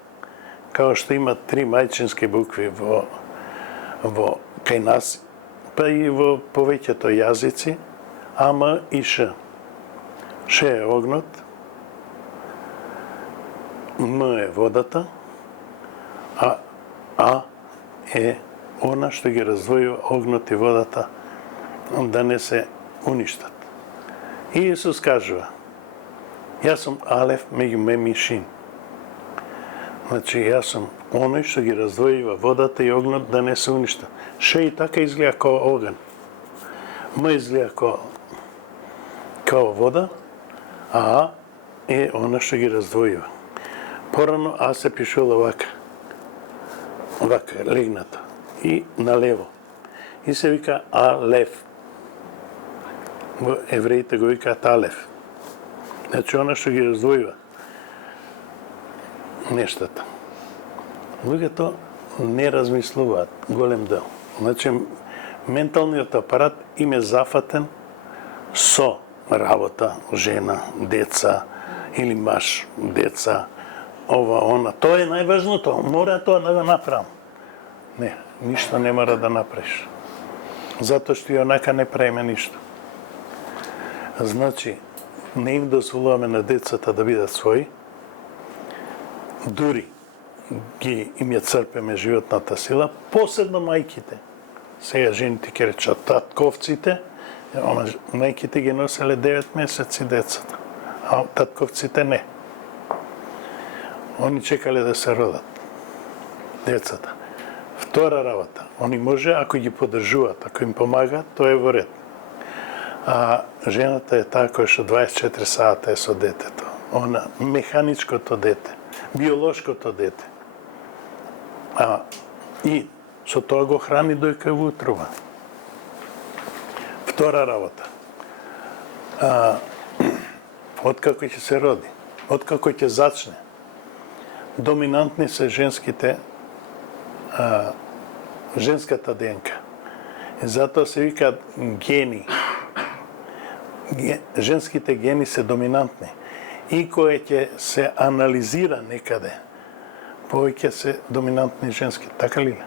као што има 3 мајчински букви во кај нас, па и во повеќето јазици, М и Ш. Ш е огнот, М е водата, А е она што ги раздвојува огнот и водата да не се уништат. И Исус кажува, јас сум Алеф меѓу Мем и Шин. Значи, јас сум оној што ги раздвојува водата и огнот да не се уништа. Ше и така изгледа као оган. Ма изгледа као вода, а е она што ги раздвојува. Порано А се пишува вака, легната. И налево. И се вика Алеф. Евреите го викаат Алеф. Значи, она што ги раздвојува нештата. Луѓето не размислуваат, голем дел. Значи, менталниот апарат им е зафатен со работа, жена, деца или маж, деца, ова, она. Тоа е најважното, мора тоа да го направам. Не, ништо не мора да направиш. Затоа што и онака не правиме ништо. Значи, не им дозволуваме на децата да бидат своји, дури им ја црпеме животната сила, посебно мајките. Сега жените ќе речат татковците, ама мајките ги носеле 9 месеци децата, а татковците не. Они чекале да се родат децата. Втора работа, они може, ако ги поддржуваат, ако им помагаат, тоа е во ред. А жената е таа која што 24 сата е со детето. Она механичкото дете, биолошкото дете. И со тоа го храни дојка во утроба. Втора работа. Откако ќе се роди, откако ќе зачне, доминантни се женската ДНК. И затоа се викаат гени. Женските гени се доминантни. И кој ќе се анализира некаде, повеќе се доминантни женски. Така ли?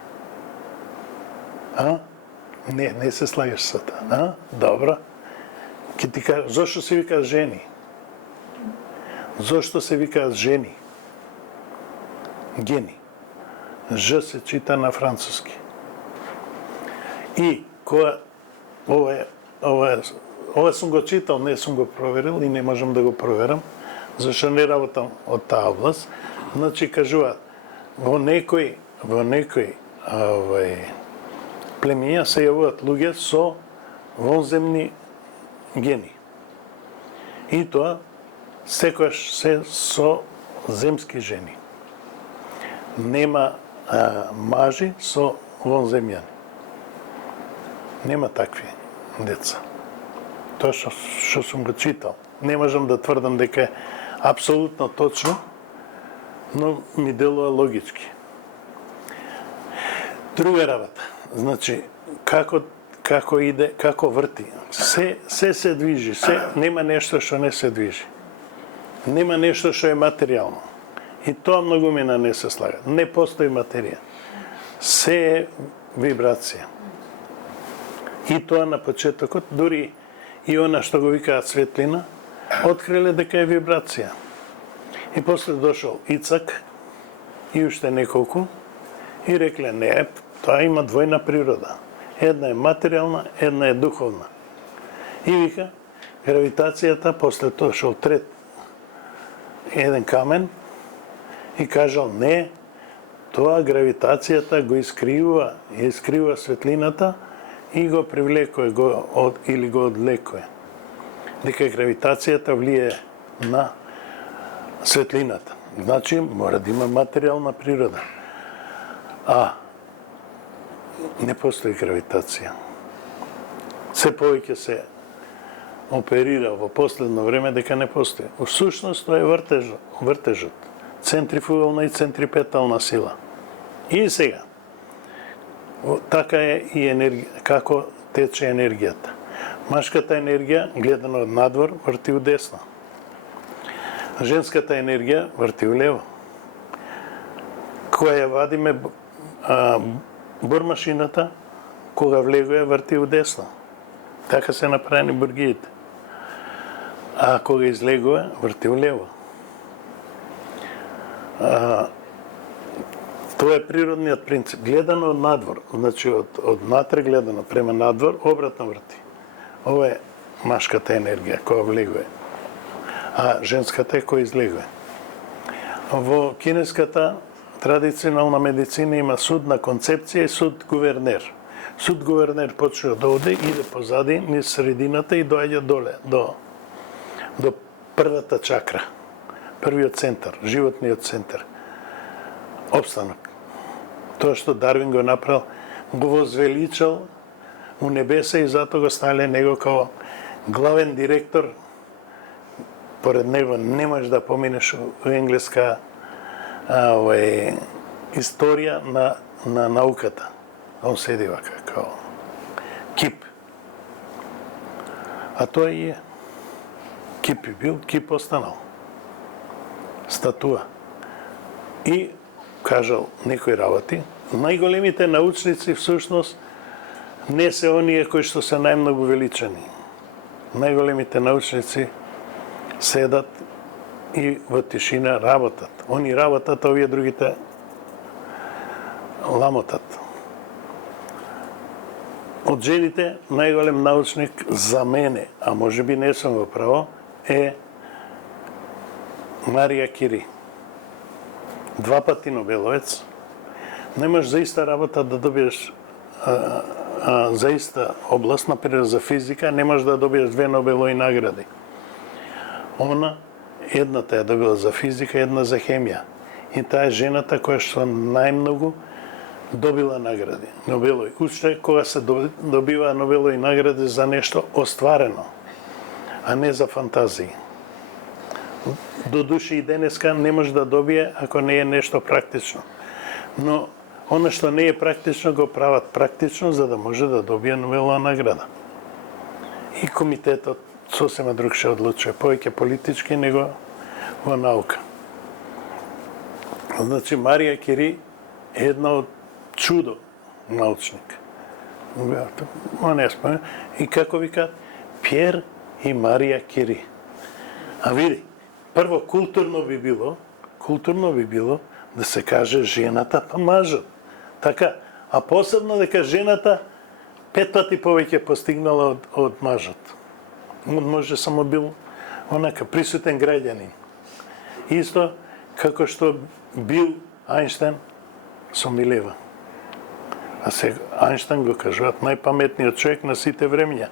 Не се слагаш со тоа. Добро. Ке ти кажа, зошто се викаат жени? Зошто се викаат жени? Гени. Ж се чита на француски. И која ова сум го читал, не сум го проверил и не можам да го проверам, зашто не работам од таа област. Значи, кажуваат, во некои племења се јавуваат луѓе со вонземни гени. И тоа секојаш се со земски жени. Нема мажи со вонземјани. Нема такви деца. Тоа што сум го читал. Не можам да тврдам дека е апсолутно точно, но ми делува логички. Друга работа. Значи, како иде, како врти. Се движи, нема нешто што не се движи. Нема нешто што е материјално. И тоа многу мина не се слага. Не постои материја. Се е вибрација. И тоа на почетокот, дури и она што го викаат светлина, откриле дека е вибрација. И после дошол Ицак и уште неколку и рекле, не, тоа има двојна природа. Една е материјална, една е духовна. И вика, гравитацијата, после тоа шол трет еден камен и кажал, не, тоа гравитацијата го искривува светлината и го привлекува или го одлекува. Дека гравитацијата влие на светлината. Значи, мора да има материјална природа. Не постои гравитација. Се повеќе се оперира во последно време дека не постои. У сушност тоа е вртежот. Центрифугална и центрипетална сила. И сега, така е и енергија, како тече енергијата. Машката енергија, гледано од надвор, врти у десно. Женската енергија врти у лево. Кога ја вадиме бормашината, кога влегува, врти у десно. Така се направени бургиите. А кога излегува, врти у лево. Тоа е природниот принцип. Гледано од надвор, значи од натре гледано према надвор, обратно врти. Ова е машката енергија која влегува, а женската е која излегува. Во кинеската традиционална медицина има судна концепција и суд гувернер. Суд гувернер почнува да оде, иде позади, низ средината и доаѓа доле, до првата чакра, првиот центар, животниот центар. Опстанок. Тоа што Дарвин го направил, го возвеличал у небеса и затоа го ставиле него као главен директор. Поред него не можеш да поминеш у енглеска историја на науката. Он седи вака, као кип. А тоа и е. Кип и бил, кип останал. Статуа. И кажал некои работи, најголемите научници всушност не се оние кои што се најмногу величани. Најголемите научници седат и во тишина работат. Они работат, а овие другите ламотат. Од жените најголем научник за мене, а може би не сум во право, е Марија Кири. 2 пати Нобеловец. Не можеш за иста работа да добиеш за иста област, например за физика, не можеш да добиеш 2 Нобелови награди. Она, едната е добила за физика, една за хемија. И таа е жената која што најмногу добила награди. Нобелови. Уште кога се добива Нобелови награди за нешто остварено, а не за фантазии. Додуши и денеска не може да добие ако не е нешто практично. Но она што не е практично го прават практично за да може да добие Нобелова награда. И комитетот сосема друг ше одлучува, повеќе политички него во наука. Значи Марија Кири е една од чудо научник. И како викаат, Пјер и Марија Кири. А види, прво културно би било да се каже жената па мажот. Така, а посебно дека жената 5 пати повеќе постигнала од мажот. Може само бил онака присутен граѓанин. Исто како што бил Ајнштајн со Милева. А сега Ајнштајн го кажуваат најпаметниот човек на сите времења,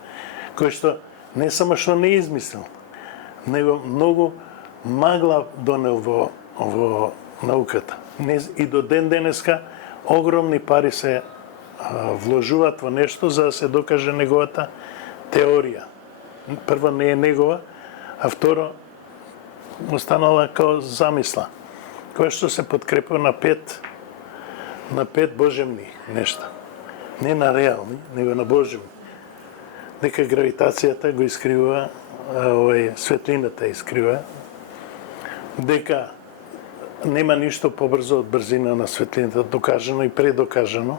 кој што не само што не измислил, него многу магла донел во науката. И до ден денеска огромни пари се вложуваат во нешто за да се докаже неговата теорија. Прво не е негова, а второ останала као замисла, која што се подкрепува на 5 божевни нешта. Не на реални, него на божевни. Дека гравитацијата го искривува, светлината искривува, дека нема ништо побрзо од брзина на светлината, докажано и предокажано.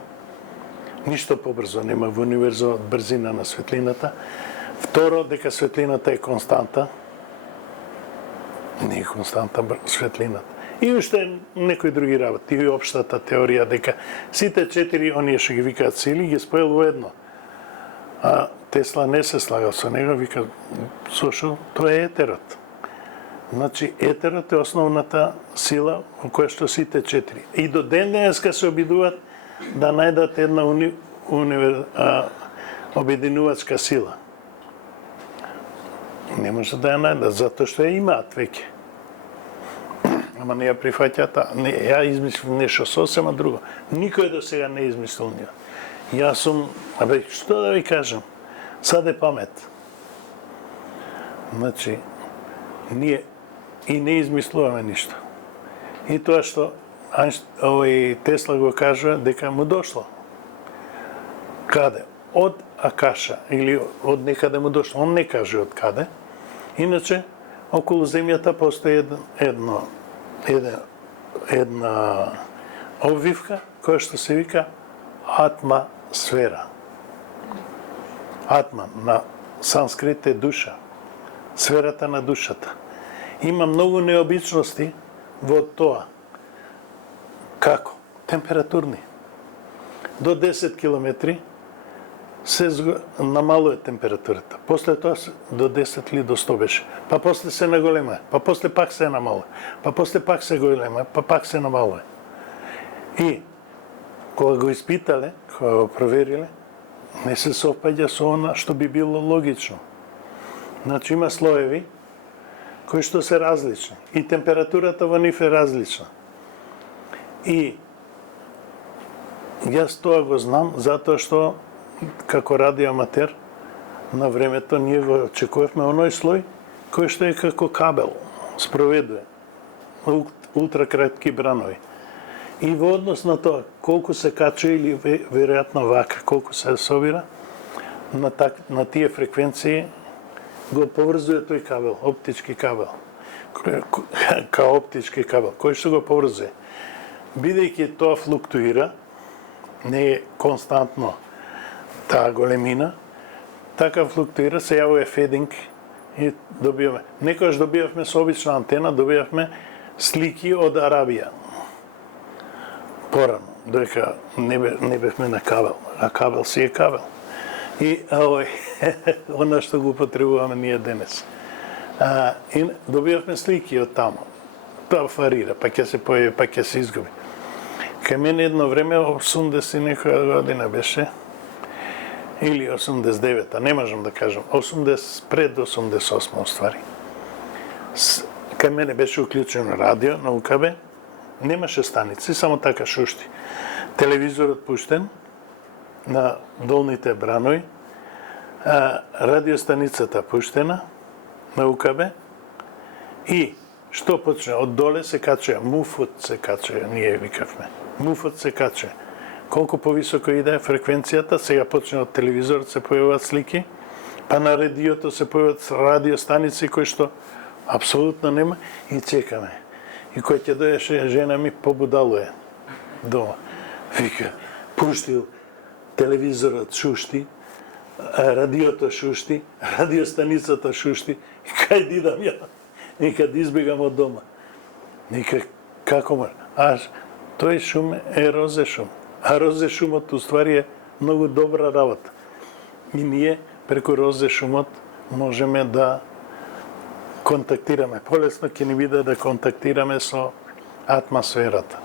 Ништо побрзо нема во универзот од брзина на светлината. Второ, дека светлината е константа. Не е константа светлината. И уште некои други работи. И општата теорија дека сите 4 оние што ги викаат сили ги споел во едно. А Тесла не се слагал со него, вика, слушал, тоа е етерот. Значи, етерот е основната сила во која што сите 4. И до ден денеска се обидуваат да најдат една обединувачка сила. Не може да ја најдат, затоа што ја имаат веќе. Ама не ја прифаќаат, ја измислив нешто сосема друго. Никој до сега не измислил неја. Јас сум, што да ви кажам, сад е памет. Значи, ние и не измислуваме ништо. И тоа што Тесла го кажува дека му дошло. Каде? Од Акаша или од некаде му дошло. Он не каже од каде. Иначе, околу земјата постои една обвивка која што се вика атмосфера. Атма на санскрит е душа. Сферата на душата. Има многу необичности во тоа. Како? Температурни. До 10 километри се намалува температурата. После тоа до 10 или до 100 беше. Па после се наголема, па после пак се намалува, па после пак се голема, па пак се намалува. И кога го испитале, кога го провериле, не се совпаѓа со она што би било логично. Значи има слоеви кои што се различни и температурата во нив е различна. И јас тоа го знам затоа што како радиоаматер на времето ние го очекувавме оној слој кој што е како кабел, спроведува ултракратки бранови. И во однос на тоа колку се кача или веројатно вака колку се собира на тие фреквенции го поврзува тој кабел, оптички кабел. Као оптички кабел, кој што го поврзува. Бидејќи тоа флуктуира, не е константно таа големина, така флуктуира, се јавува фединг и добиваме. Некојаш добивавме со обична антена, добивавме слики од Арабија. Порано, додека не бевме на кабел, а кабел си е кабел. И она што го употребуваме ние денес. И добивавме слики од таму. Тоа варира, па ќе се појави, па ќе се изгуби. Кај мене едно време, 80 некоја година беше, или 89-та, не можам да кажам, пред 88 уствари. Кај мене беше уклучено радио на УКБ, немаше станици, само така шушти. Телевизорот пуштен на долните бранови, радиостаницата пуштена на УКБ и што почне? Од доле се качува, муфот се качува, ние викавме. Муфот се качува. Колку повисоко иде фреквенцијата, сега почне од телевизорот се појавуваат слики, па на радиото се појавуваат радиостаници кои што апсолутно нема и чекаме. И кој ќе дојдеше жена ми побудалуе дома. Вика, пуштил телевизорот шушти, радиото шушти, радиостаницата шушти, и кај дидам ја? Нека да избегам од дома. Нека, како може? Тој шум е розе шум. А розе шумот уствари е многу добра работа. И ние преку розе шумот можеме да контактираме. Полесно ќе ни биде да контактираме со атмосферата.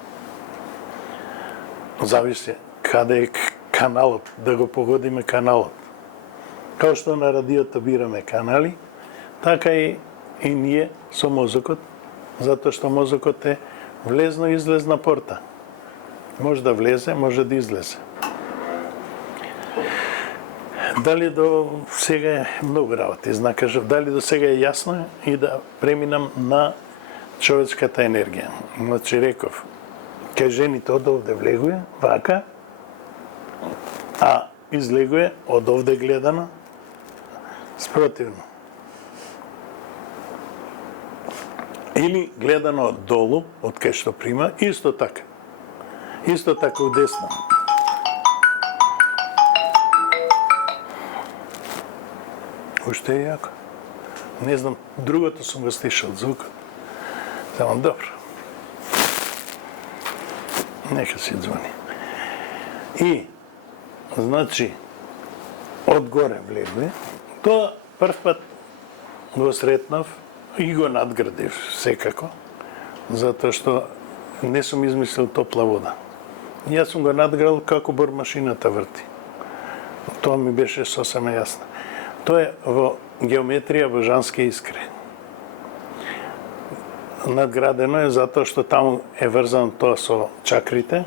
Зависи каде е каналот, да го погодиме каналот. Као што на радиото бираме канали, така и ние со мозокот, затоа што мозокот е влезно-излезна порта. Може да влезе, може да излезе. Дали до сега е многу работи, кажав, дали до сега е јасно и да преминам на човечката енергија. Значи реков, кај жените од овде влегуе, вака, а излегуе од овде гледано, спротивно. Или гледано од долу, од кај што прима, исто така. Исто така од десно. Уште е јако. Не знам, другото сум го слишал, звукот. Само добро. Нека си звони. И, значи, одгоре влегуе. Тоа прв пат го сретнав и го надградив секако, затоа што не сум измислил топла вода. Јас сум го надградил како бормашината врти. Тоа ми беше сосема јасно. Тоа е во геометрија божански искри. Надградено е затоа што таму е врзано тоа со чакрите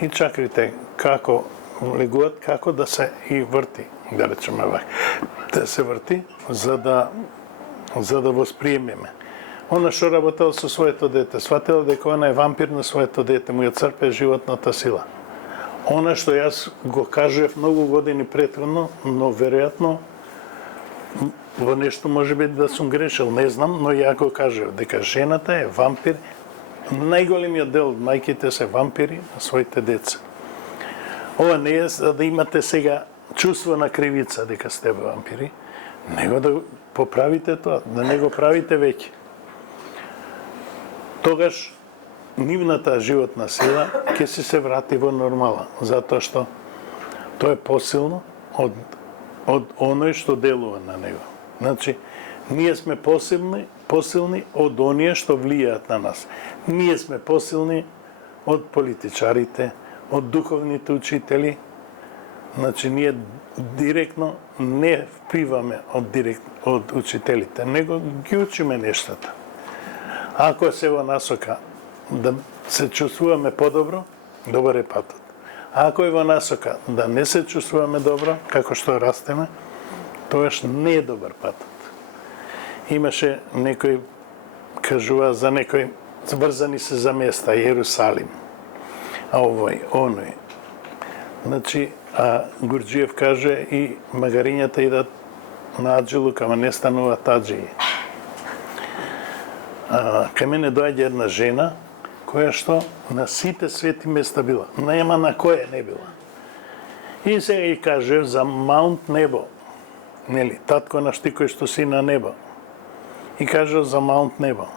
и чакрите како влегуваат, како да се и врти, да речеме вака. Да се врти за да восприемеме. Она што работел со своето дете, сватила дека она е вампир на своето дете, му ја црпе животната сила. Она што јас го кажував многу години претходно, но веројатно во нешто може би да сум грешил, не знам, но ја го кажував дека жената е вампир, најголемиот дел од мајките се вампири на своите деца. Ова не е за да имате сега чувство на кривица дека сте вампири, него да поправите тоа, да не го правите веќе. Тогаш нивната животна сила ќе се врати во нормала, затоа што тоа е посилно од оној што делува на него. Значи, ние сме посилни од оние што влијаат на нас. Ние сме посилни од политичарите, од духовните учители. Значи, ние директно не впиваме од учителите, него ги учиме нештата. Ако се во насока да се чувствуваме подобро, добар е патот. А ако е во насока да не се чувствуваме добро, како што растеме, тоаш не е добар патот. Имаше некој, кажува за некој, врзани се за места, Јерусалим, а овој, оној. Значи, а Гурџиев каже и магарињата идат на аџилук, ама не стануваат аџии. Кај мене доаѓа една жена, која што на сите свети места била, нема на која не била. И сега и каже за Маунт Небо, нели, татко наш ти кој што си на небо. И каже за Маунт Небо.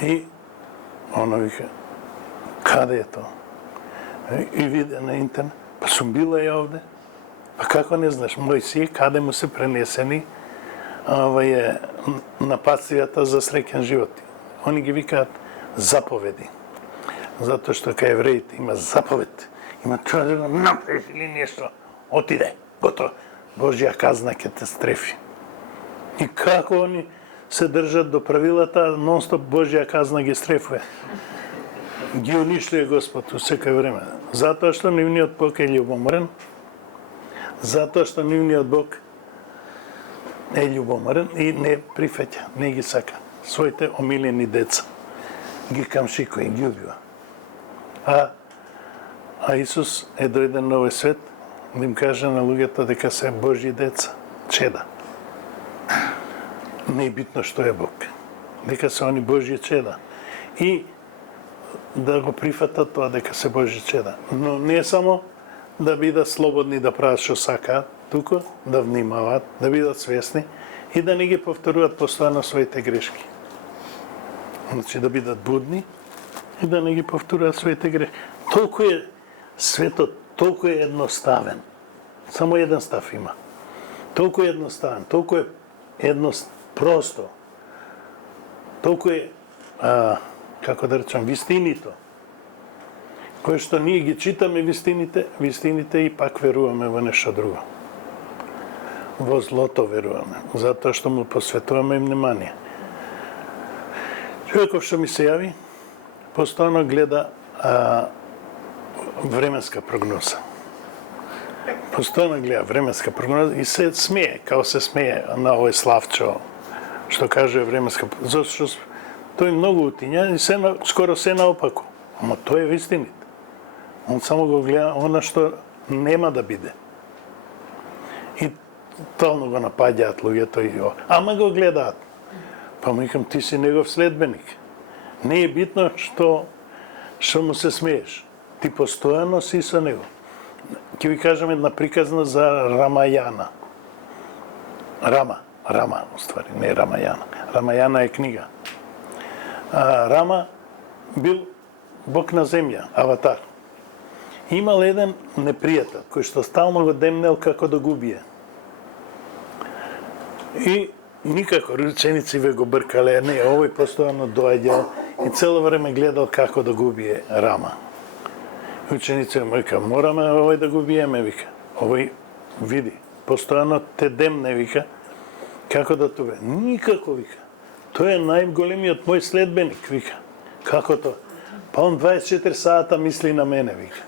И оно вика, каде е тоа? И виде на интернет, па сум била ја овде. Па како не знаеш, Мојсија, каде му се пренесени напатствијата за среќен живот. Они ги викаат заповеди. Затоа што кај евреите има заповед. Има тоа да направиш или нешто, отиде, готово. Божја казна ќе те стрефи. И како они се држат до правилата, нон-стоп Божја казна ги стрефуе. Ги уништuje Господ у секој време. Затоа што нивниот Бог е љубоморен, затоа што нивниот Бог е љубоморен и не прифаќа, не ги сака своите омилени деца. Ги камшикува и ги убива. А Исус е дојден на овој свет да им каже на луѓето дека се Божји деца, чеда. Не е битно што е Бог, дека се они Божји чеда. И да го прифатат тоа дека се Божји чеда. Но не само да бидат слободни да прават што сакаат, туку да внимаваат, да бидат свесни и да не ги повторуваат постојано своите грешки. Значи да бидат будни и да не ги повторуваат своите грешки. Толку е светот, толку е едноставен. Само еден став има. Толку е едноставен, толку е просто. Толку е, како да речам, вистинито. Кој што ние ги читаме вистините и пак веруваме во нешто друго. Во злото веруваме, затоа што му посветуваме внимание. Човеков што ми се јави, постојано гледа временска прогноза. Постојано гледа временска прогноза и се смее, као се смее на овој Славчо, што каже временска прогноза, зашто тој многу утиња и скоро се наопаку. Ама тој е вистинит. Он само го гледа она што нема да биде. И толно го напаѓаат луѓето и ама го гледаат. Па му викам, ти си негов следбеник. Не е битно што му се смееш. Ти постојано си со него. Ќе ви кажам една приказна за Рамајана. Рама, уствари, не Рамајана. Рамајана е книга. Рама бил бог на земја, аватар. Имал еден непријател, кој што стално го демнел како да го убие. И никако, рученици ве го бркале, не, овој постојано доаѓал и цело време гледал како да го убие Рама. Ученици му вика, мораме овој да го убиеме, вика. Овој, види, постојано те демне, вика, како да тоа? Никако, вика. Тој е најголемиот мој следбеник, вика. Како тоа? Па он 24 сата мисли на мене, вика.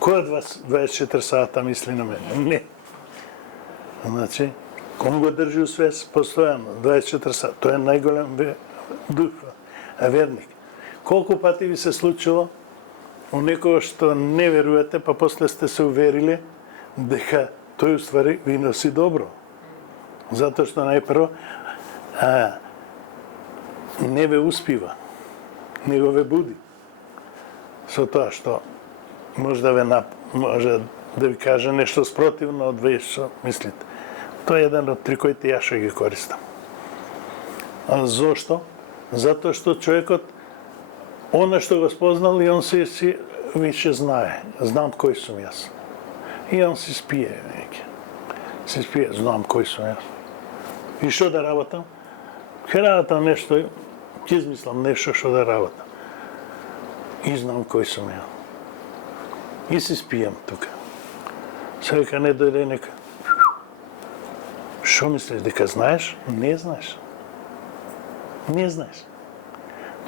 Кој од вас 24 сата мисли на мене? Не. Значи, он го држи у свес постојано, 24 сата. Тој е најголем дух, верник. Колку пати ви се случило у некој што не верувате, па после сте се увериле дека тој уствари ви носи добро. Затоа што најпрво не ве успива, него ве буди. Со тоа што може да ви каже нешто спротивно од вие што мислите. Тоа е еден од трикоите ја што ги користам. А зошто? Затоа што човекот она што го спознал и он си више знае. Знам кој сум јас. И он си спие веќе. Си спие, знам кој сум јас. И што да работам? Ќе работам нешто, ќе измислам нешто што да работам. И знам кој сум ја. И се спијам тука. Се века не дојде нека. Шо мислиш, дека знаеш? Не знаеш. Не знаеш.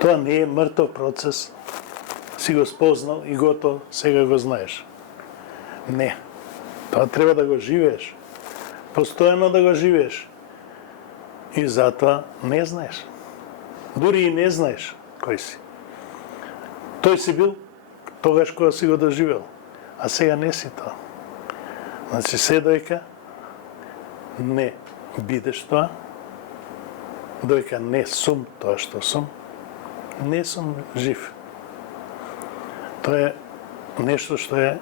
Тоа не е мртов процес. Си го спознал и готов, сега го знаеш. Не. Тоа треба да го живееш. Постојано да го живееш. И затоа не знаеш. Дури и не знаеш кој си. Тој си бил тогаш кога си го доживел, а сега не си тоа. Значи се доека не бидеш тоа, доека не сум тоа што сум, не сум жив. Тоа е нешто што е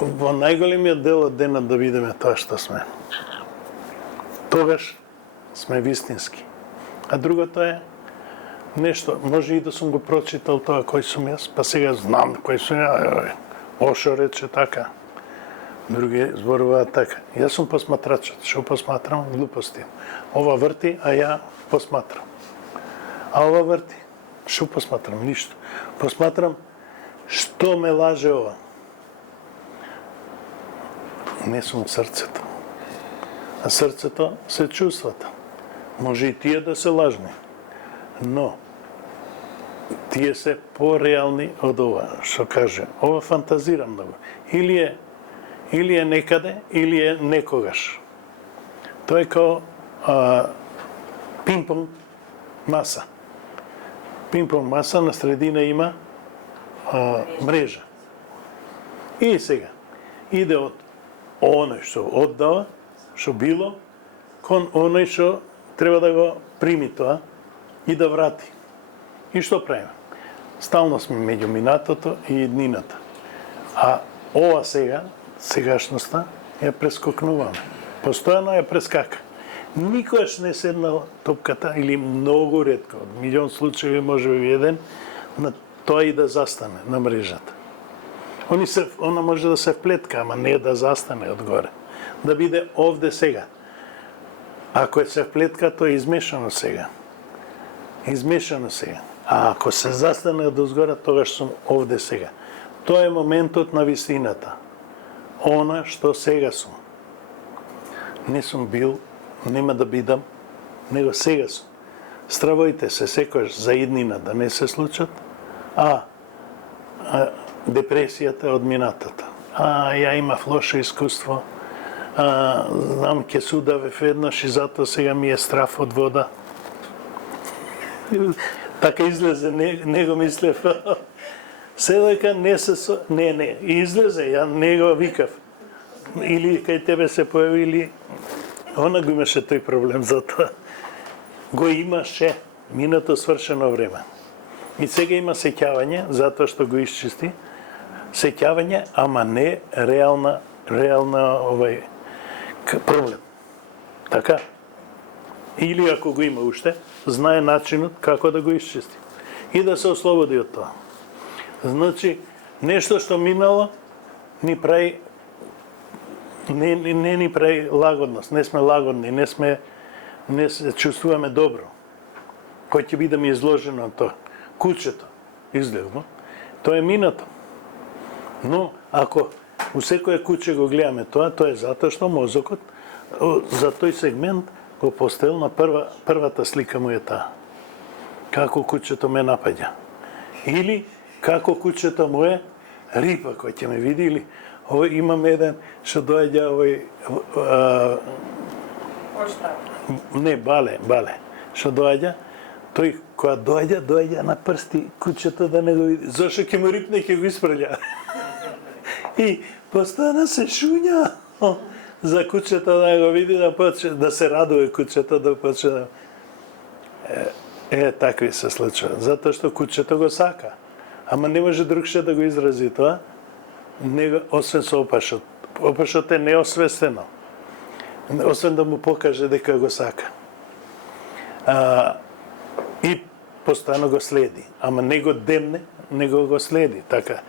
во најголемиот дел од денот да видиме тоа што сме. Тогаш сме вистински. А другото е нешто, може и да сум го прочитал тоа кој сум јас, па сега знам кој сум ја. Ошо рече така. Други зборуваат така. Јас сум посматрачот, што посматрам? Глупости. Ова врти, а ја посматрам. А ова врти, што посматрам? Ништо. Посматрам што ме лаже ова. Не сум срцето. А срцето се чувствата. Може и тие да се лажни. Но, тие се пореални од ова, што каже. Ова фантазира многу. Или е некаде, или е некогаш. Тоа е као пинг-понг маса. Пинг-понг маса на средина има мрежа. И сега, иде од оној што оддава, што било, кон оној што треба да го прими тоа и да врати. И што правиме? Стално сме меѓу минатото и иднината. А ова сега, сегашноста, ја прескокнуваме. Постојано ја прескака. Никогаш не седнал топката, или многу ретко, од милион случаи може би еден, на тоа и да застане на мрежата. Она може да се вплетка, ама не да застане одгоре. Да биде овде сега. Ако се вплетка, тоа е измешано сега. Измешано сега. А ако се застане од озгора, тогаш сум овде сега. Тоа е моментот на вистината. Она што сега сум. Не сум бил, нема да бидам, него сега сум. Стравојте се секојаш за иднина да не се случат, а депресијата од минатата. Ја имав лошо искуство, знам ке судавев еднаш и затоа сега ми е страф од вода. Така излезе, не го мислев. Седојка не се... Не, излезе, ја не го викав. Или кај тебе се појави, или... Она го имаше тој проблем, затоа го имаше минато свршено време. И сега има сеќавање, затоа што го исчисти, сеќавање, ама не реална проблем. Така? Или ако го има уште, знае начинот како да го исчисти. И да се ослободи од тоа. Значи, нешто што минало, ни прави не ни прави лагодност, не сме лагодни, не се чувствуваме добро. Кој ќе бидеме изложено на тоа? Кучето, изгледно, тоа е минато. Но, ако у секој куче го гледаме тоа е затоа што мозокот за тој сегмент го поставил на првата слика му е таа. Како кучето ме напаѓа. Или како кучето му е рипа кој ќе ме види, или имам еден што доаѓа не, бале, што доаѓа, тој кога доаѓа на прсти кучето да не го види. Зошто ќе му рипне, ќе го испрља. И постојано се шуња за кучето да го види, да се радува кучето, да почне да... такви се случува. Затоа што кучето го сака. Ама не може другше да го изрази тоа, освен со опашот. Опашот е неосвестено. Освен да му покаже дека го сака. И постојано го следи. Ама не го демне, него го следи. Така,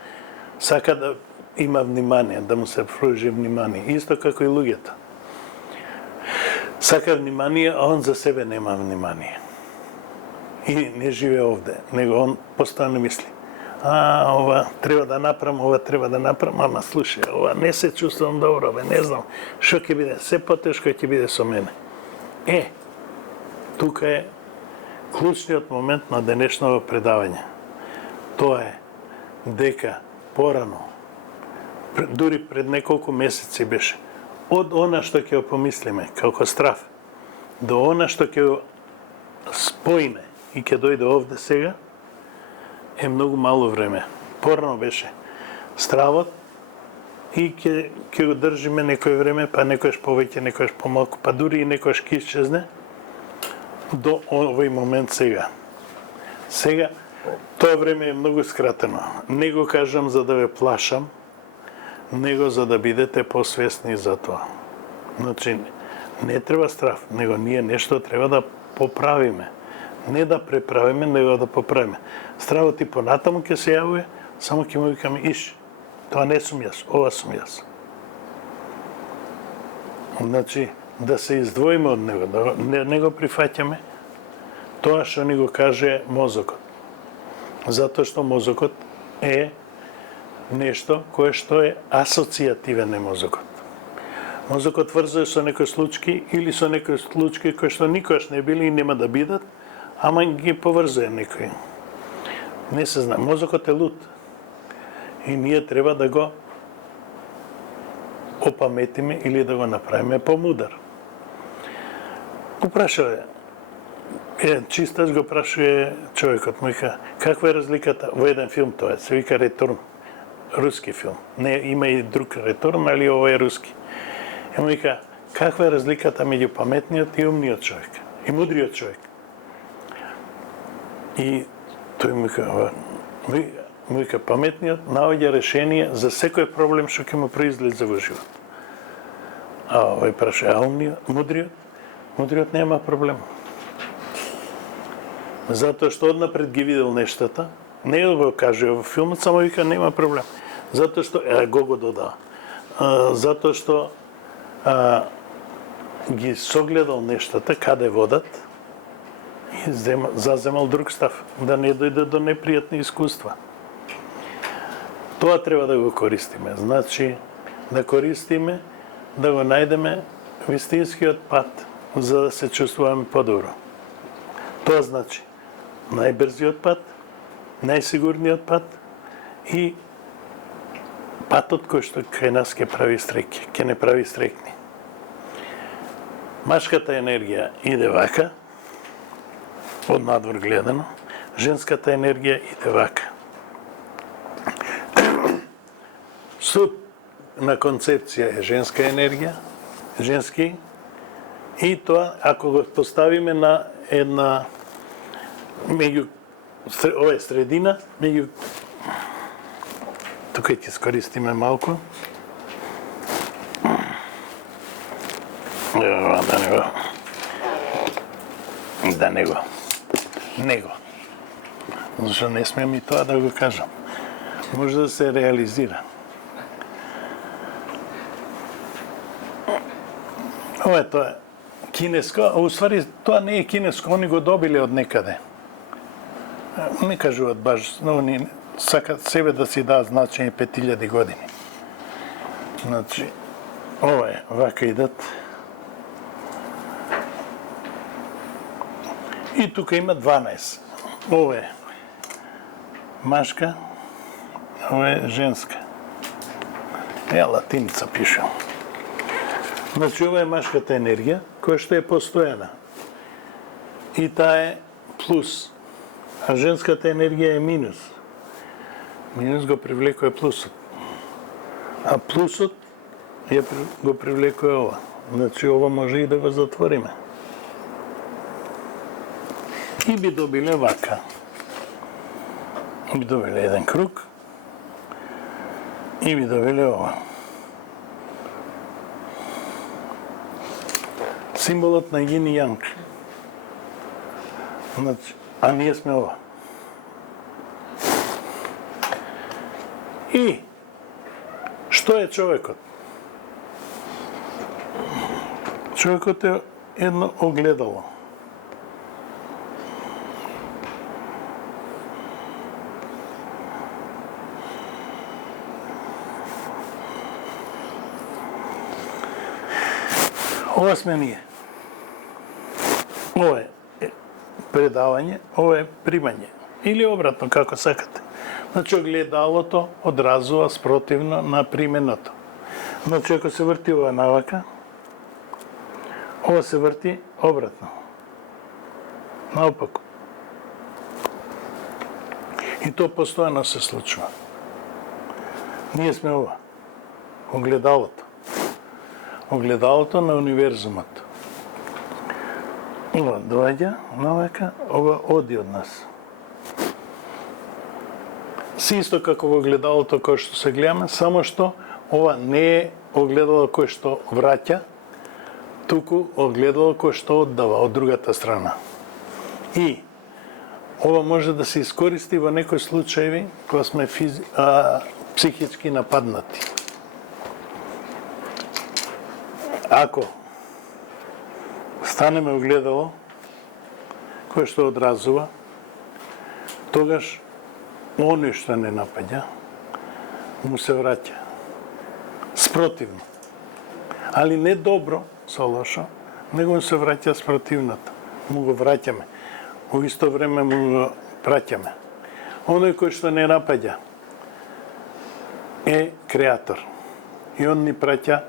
сака да има внимание, да му се пружи внимание. Исто како и луѓето. Сака внимание, а он за себе нема внимание. И не живе овде, него он постојано мисли. ова треба да направам, ова треба да направам, ама слушај, ова не се чувствувам добро, не знам, што ќе биде, се потешко ќе биде со мене. Тука е клучниот момент на денешното предавање. Тоа е дека порано, дури пред неколку месеци беше, од она што ќе помислиме како страв, до она што ќе споиме и ќе дојде овде сега, е многу мало време. Порано беше стравот и ќе го држиме некој време, па некојаш повеќе, некојаш помалку, па дури и некојаш ќе исчезне до овој момент сега. Сега, тоа време е многу скратено. Не го кажам за да ве плашам, него за да бидете посвесни за тоа. Значи, не треба страв, него ние нешто треба да поправиме. Не да преправиме, него да поправиме. Стравот и понатаму ќе се јавува, само ќе му викаме иш. Тоа не сум јас, ова сум јас. Значи, да се издвоиме од него, да не го прифаќаме тоа што ни го каже мозокот. Затоа што мозокот е нешто кое што е асоцијативен е мозокот. Мозокот врзува со некои случаи или со некои случаи кои што никогаш не били и нема да бидат, ама ги поврзува некои. Не се знае, мозокот е луд. И ние треба да го опаметиме или да го направиме помудар. Го прашува, чистач го прашува човекот, му вика, каква е разликата, во еден филм тоа се вика Ретурн, руски филм. Не, има и друг Ретурн, али ова е руски. И му вика, каква е разликата меѓу паметниот и умниот човек, и мудриот човек. И тој му вика, паметниот наоѓа решение за секој проблем што ќе му произлезе во живот. А овој праша, а умниот, мудриот нема проблем. Затоа што однапред ги видел нештата, не го каже во филмот, само вика нема проблем. Затоа што го додава. Затоа што ги согледал нештата каде водат и заземал друг став, да не дојде до непријатни искуства. Тоа треба да го користиме. Значи, да користиме, да го најдеме вистинскиот пат за да се чувствуваме подобро. Тоа значи најбрзиот пат, најсигурниот пат и патот кој што кај нас ќе прави стреки, ќе не прави стрекни. Машката енергија иде вака, од надвор гледано, женската енергија иде вака. Суд на концепција е женска енергија, женски, и тоа, ако го поставиме на една меѓу ова е средина, меѓу тука ќе скористиме малку. Да не го. Зашто не смеам и тоа да го кажам. Може да се реализира. Ова е тоа кинеско, а уствари тоа не е кинеско, они го добиле од некаде. Не кажуваат баш, но они сакат себе да си даат значење 5000 години. Значи, ова е, вака идат. И тука има 12. Ова е машка, ова е женска. Латиница пишам. Значи, ова е машката енергија, која што е постојана. И таа е плюс. А женската енергија е минус. Минус го привлекува плюсот. А плюсот го привлекува ова. Значи, ова може и да го затвориме. И би добиле вака. Би добиле еден круг. И би добиле ова. Символот на Јин и Јанг. Значи, а ние сме ова. И што е човекот? Човекот е едно огледало. Ова сме ние. Ова е предавање, ова е примање. Или обратно, како сакате. Значи, огледалото одразува спротивно на применото. Значи, ако се врти ова навака, ова се врти обратно. Наопаку. И то постојано се случува. Ние сме ова. Огледалото. Огледалото на универзумот. Ова доаѓа навака, ова оди од нас. Се исто како во огледалото кој што се гледаме, само што ова не е огледало кој што враќа, туку огледало кој што оддава од другата страна. И ова може да се искористи во некои случаи кога сме психички нападнати. Ако станеме огледало кој што одразува, тогаш оној што не напаѓа му се враќа. Спротивно. Али не добро, со лошо, него му се враќа спротивното. Му го враќаме. Во исто време му го праќаме. Оној кој што не напаѓа е креатор. И он ни праќа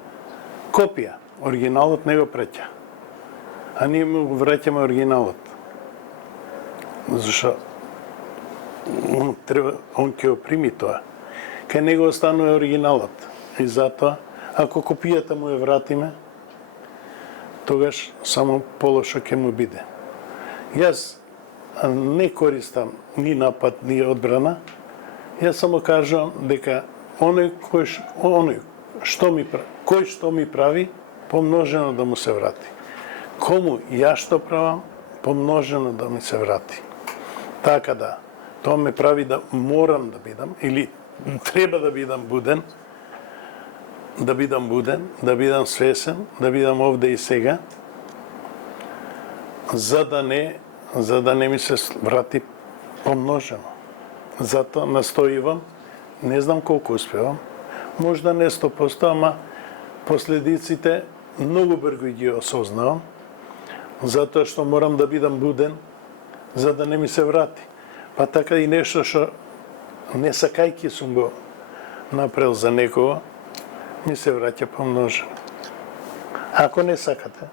копија. Оригиналот не го праќа. А ние му го враќаме оригиналот. Зашо он ќе го прими тоа. Кај него останува оригиналот. И затоа, ако копијата му ја вратиме, тогаш само полошо ќе му биде. Јас не користам ни напад, ни одбрана. Јас само кажам дека кој што ми прави, помножено да му се врати. Кому ја што правам, помножено да ми се врати. Така да, тоа ме прави да морам да бидам, или треба да бидам буден, да бидам свесен, да бидам овде и сега, за да не ми се врати помножено. Затоа настоивам, не знам колку успевам, можда не 100%, ама последиците многу брзо ги осознавам, затоа што морам да бидам буден, за да не ми се врати. Па така и нешто што не сакајки сум го направил за некого, ми се враќа помножено. Ако не сакате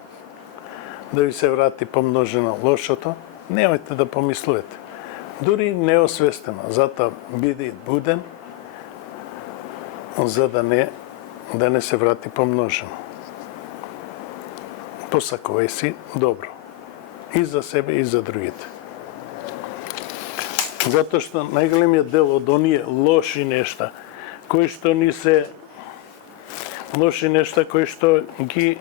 да ви се врати помножено лошото, немајте да помислувате. Дури неосвестено, затоа биде буден, за да не се врати помножено. Посакувај си добро. И за себе, и за другите. Затоа што најголемиот дел од оние лоши нешта, кои што ги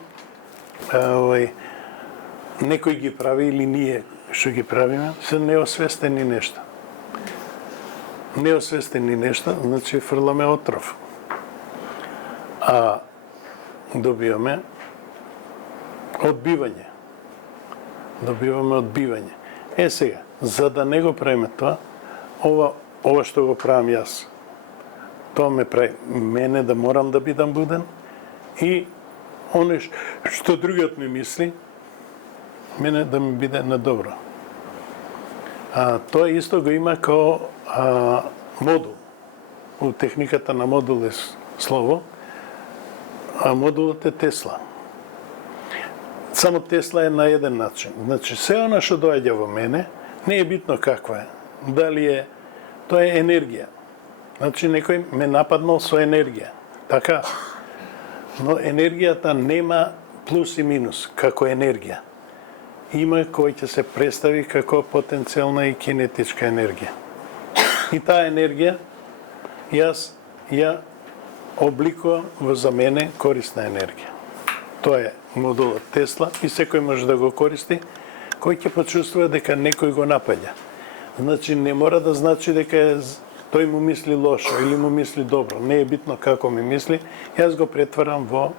некој ги прави или ние што ги правиме, се неосвестени нешта. Неосвестени нешта, значи фрламе отров. А добиваме одбивање. Сега, за да не го правиме тоа, ова што го правам јас, тоа ме прави мене да морам да бидам буден и оно што другиот ми мисли, мене да ми биде на добро. Тоа исто го има као модул. У техниката на модул е слово, а модулот е Тесла. Само Тесла е на еден начин. Значи, се оно што доаѓа во мене, не е битно каква е. Дали тоа е енергија. Значи, некој ме нападнал со енергија. Така. Но енергијата нема плюс и минус, како енергија. Има кој ќе се представи како потенцијална и кинетичка енергија. И таа енергија, јас ја обликувам во за мене корисна енергија. Тоа е модулот Тесла и секој може да го користи, кој ќе почувствува дека некој го напаѓа. Значи, не мора да значи дека тој му мисли лошо или му мисли добро. Не е битно како ми мисли. Јас го претварам во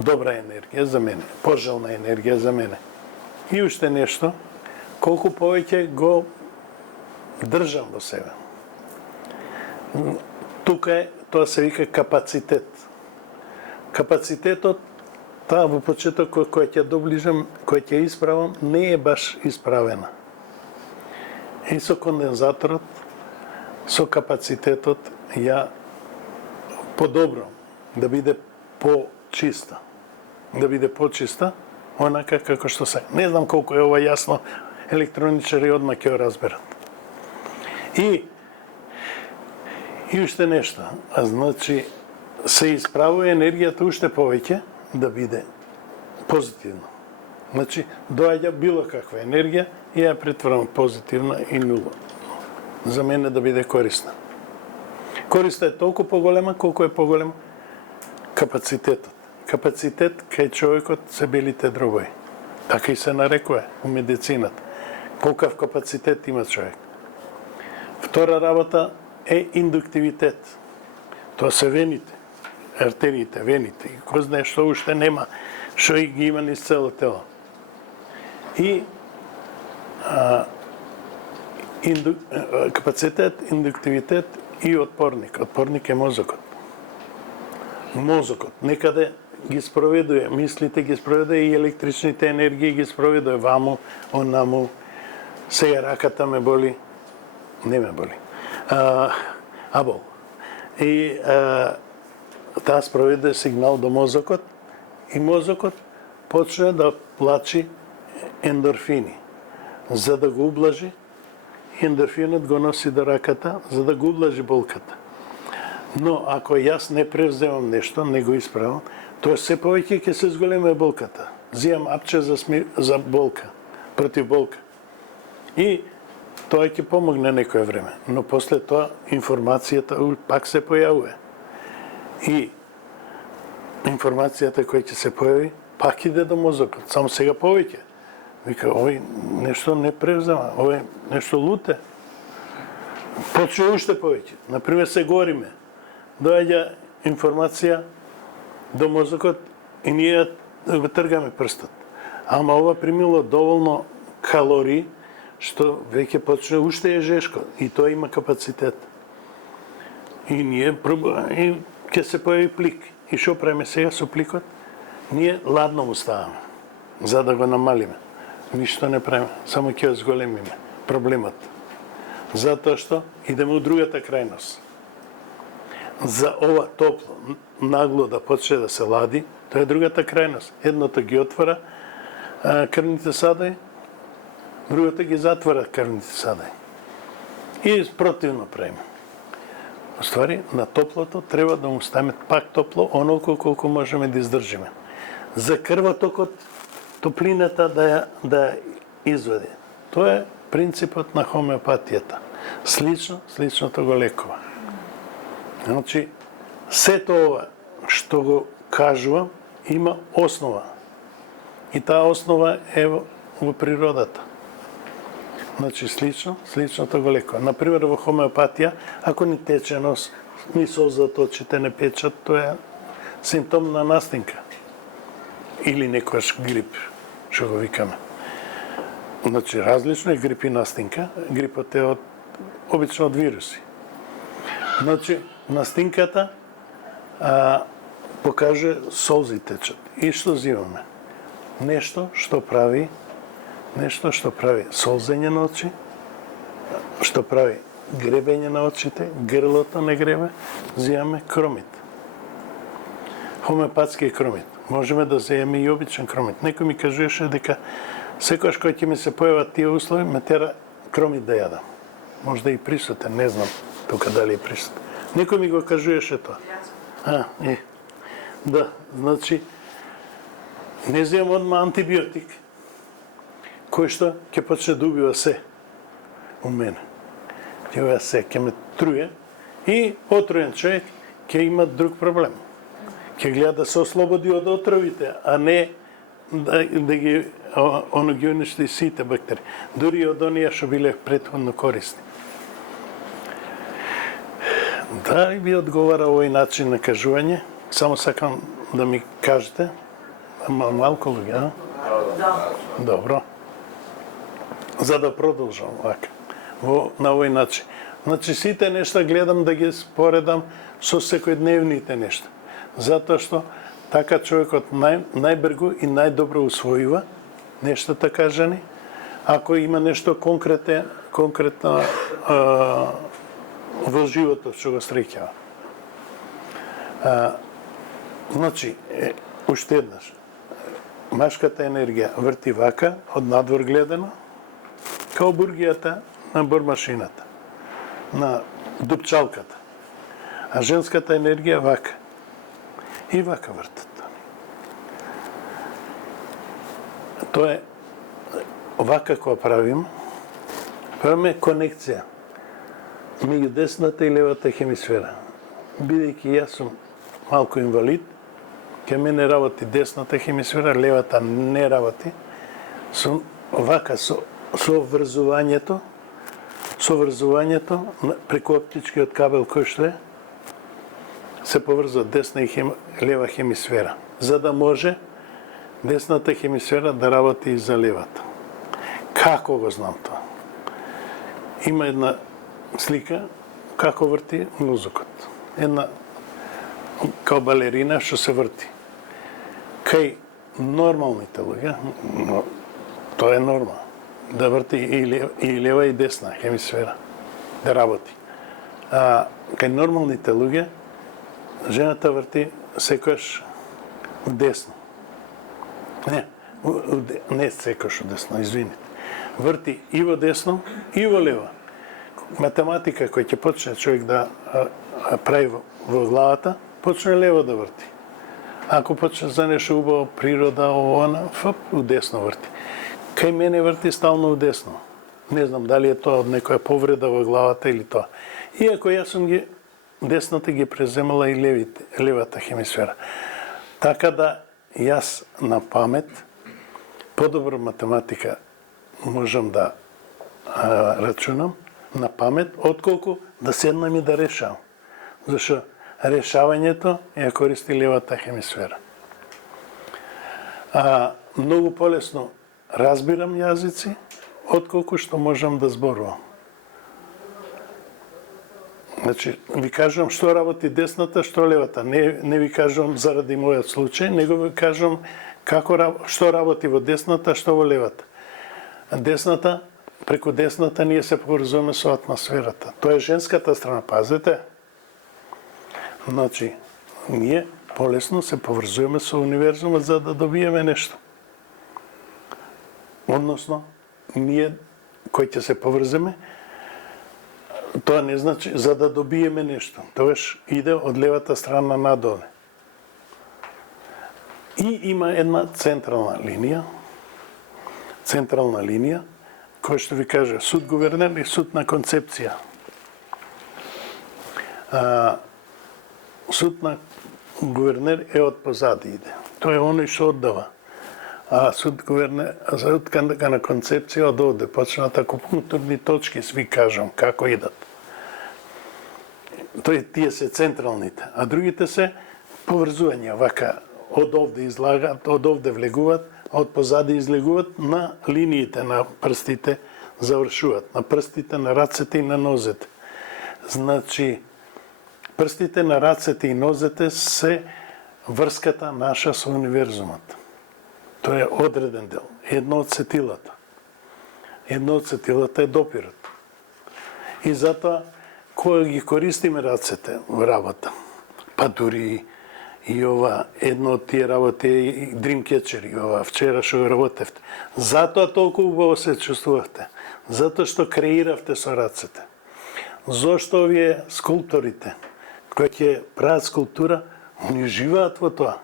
добра енергија за мене, пожелна енергија за мене. И уште нешто, колку повеќе го држам во себе. Тука тоа се вика капацитет. капацитетот, таа во почетокот кој ќе доближам, кој ќе исправам, не е баш исправена. И со кондензаторот, со капацитетот, ја подобро да биде почиста. Да биде почиста, онака како што се. Не знам колку е ова јасно, електроничари одма ќе го разберат. И уште нешто, значи се исправува енергијата уште повеќе да биде позитивно. Значи доаѓа било каква енергија и ја претворам позитивна и нула. За мене да биде корисна. Користа е толку поголема колку е поголем капацитетот. Капацитет кај човекот се белите дробови. Така и се нарекува у медицината. Колкав капацитет има човек. Втора работа е индуктивитет. Тоа се вените, артериите, вените. И кој знае што уште нема, што и ги има низ цело тело. И капацитет, индуктивитет и отпорник. Отпорник е мозокот. Мозокот некаде ги спроведува, мислите ги спроведува и електричните енергии ги спроведува ваму, онаму. Сега раката ме боли, не ме боли, бол. И таа спроведува сигнал до мозокот и мозокот почне да плачи ендорфини, за да го ублажи. Ендорфинот го носи до раката, за да го ублажи болката. Но ако јас не превземам нешто, не го исправам, тоа се повеќе ќе се зголема болката. Зијам апче за болка, против болка. И тоа ќе помогне некое време, но после тоа информацијата пак се појавува. И информацијата која ќе се појави, пак иде до мозокот, само сега повеќе. Вика, овој нешто не превзема, овој нешто луте. Почне уште повеќе. Например, се гориме. Доаѓа информација до мозокот и ние го тргаме прстот. Ама ова примило доволно калории, што веќе почне уште е жешко. И тоа има капацитет. И ние и ќе се појави плик. И што правиме сега со пликот? Ние ладно му ставаме, за да го намалиме. Ништо не правиме, само ќе зголемиме проблемот. Затоа што идеме у другата крајност. За ова топло, нагло да почне да се лади, тоа е другата крајност. Едното ги отвора крвните садаи, другото ги затвора крвните садаи. И противно правиме. Оствари, на топлото треба да му ставиме пак топло, онолку колку можеме да издржиме. За крвотокот, топлината да извади. Тоа е принципот на хомеопатијата. Сличното го лекува. Значи, сето ова што го кажувам има основа. И таа основа е во природата. Значи, сличното го лекува. Например, во хомеопатија, ако ни тече нос, ни солзат очите не печат, тоа е симптом на настинка. Или некојаш грип, што го викаме. Значи, различно е грип и настинка. Грипот е обично од вируси. Значи, настинката покаже солзи течат. И што взимаме? Нешто што прави солзење на очи, што прави гребење на очите, грлото не гребе, взимаме кромит. Хомеопатски кромит. Можеме да вземеме и обичен кромит. Некој ми кажуваше дека секојаш кој ќе ми се појават тие услови, ме тера кромит да јадам. Можда и присутен, не знам тука дали е присутен. Некој ми го кажуваше тоа. Да, значи, не земам одма антибиотик, кој што ќе почне да убива се у мене. Ќе убива се, ќе ме труе и отруен човек ќе има друг проблем. Ќе гледа да се ослободи од отровите, а не да ги ги уништи сите бактерии. Дури од оние што биле претходно корисни. Дали ви одговара овој начин на кажување? Само сакам да ми кажете. Малку луѓе, а? Да. Добро. За да продолжам вака, на овој начин. Значи, сите нешта гледам да ги споредам со секојдневните нешта. Затоа што Така човекот најбрзо и најдобро усвоива нештата кажани, ако има нешто конкретно во животот што го среќава. Значи, уште еднаш, машката енергија врти вака, од надвор гледано, као бургијата на бормашината, на дупчалката. А женската енергија вака. И вака вртат. Тоа е, вака кога правиме конекција меѓу десната и левата хемисфера. Бидејќи јас сум малку инвалид, ке мене работи десната хемисфера, левата не работи, сум вака со врзувањето преку оптичкиот кабел кој што е, се поврзува десна и лева хемисфера, за да може десната хемисфера да работи и за левата. Како го знам тоа? Има една слика како врти мозокот. Една као балерина што се врти. Кај нормалните луѓе, тоа е нормално, да врти и лева и десна хемисфера, да работи. А кај нормалните луѓе, жената врти секојаш десно. Не секојаш десно, извините. Врти и во десно, и во лево. Математика која ќе почне човек да прави во главата, почне лево да врти. Ако почне за нешто убаво, природа, она, у десно врти. Кај мене врти стално у десно. Не знам дали е тоа од некоја повреда во главата или тоа. Иако јас сум десната ги преземала и левата хемисфера. Така да јас на памет, подобро математика можам да рачунам на памет, отколку да седнам и да решавам. Зашто решавањето ја користи левата хемисфера. Многу полесно разбирам јазици, отколку што можам да зборувам. Значи, ви кажувам што работи десната, што левата. Не ви кажувам заради мојот случај, него ви кажувам што работи во десната, што во левата. Десната, преку десната ние се поврзуваме со атмосферата. Тоа е женската страна, пазете. Значи, ние полесно се поврзуваме со универзумот за да добиеме нешто. Односно, ние кои ќе се поврземе, тоа не значи за да добиеме нешто. Тоаш иде од левата страна надоле. И има една централна линија, која што ви кажа суд гувернер и суд на концепција. Суд на гувернер е од позади иде. Тоа е оној што оддава. А суд гувернер, суд на концепција од овде, почнат акупунктурни точки, сви кажам, како идат. Тие се централните, а другите се поврзувања, вака, од овде излагат, од овде влегуваат, а од позади излегуваат на линиите на прстите, завршуваат, на прстите, на рацете и на нозете. Значи, прстите на рацете и нозете се врската наша со универзумот. Тоа е одреден дел. Едно од сетилата. Едно од сетилата е допирот. И затоа, кога ги користиме рацете во работа, па дури и ова, едно од тие работи и Dreamcatcher, ова вчера што го работевте. Затоа толку убаво се чувствувавте. Затоа што креиравте со рацете. Зошто овие скулпторите, кои ќе прават скулптура, они живеат во тоа,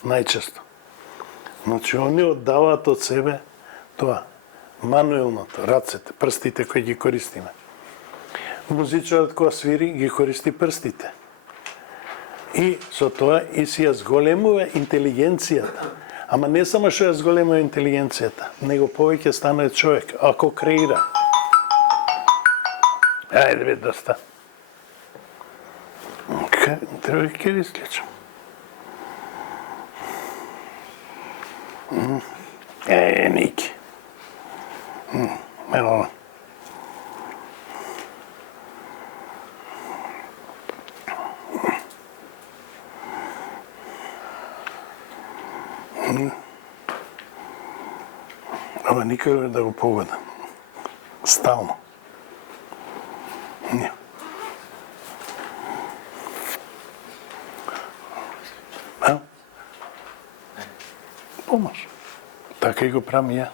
најчесто. Значи, они оддаваат од себе тоа, мануелното, рацете, прстите кои ги користиме. Музичарот кога свири, ги користи прстите. И со тоа и си ја зголемува интелигенцијата. Ама не само што ја зголемува интелигенцијата, него повеќе станува човек, ако креира. Ајде бе, доста. Треба ќе ги исклучам. Ники. Ено. Ама никаде да го погодам. Стално. Не. Помаш. Така и го правим ја.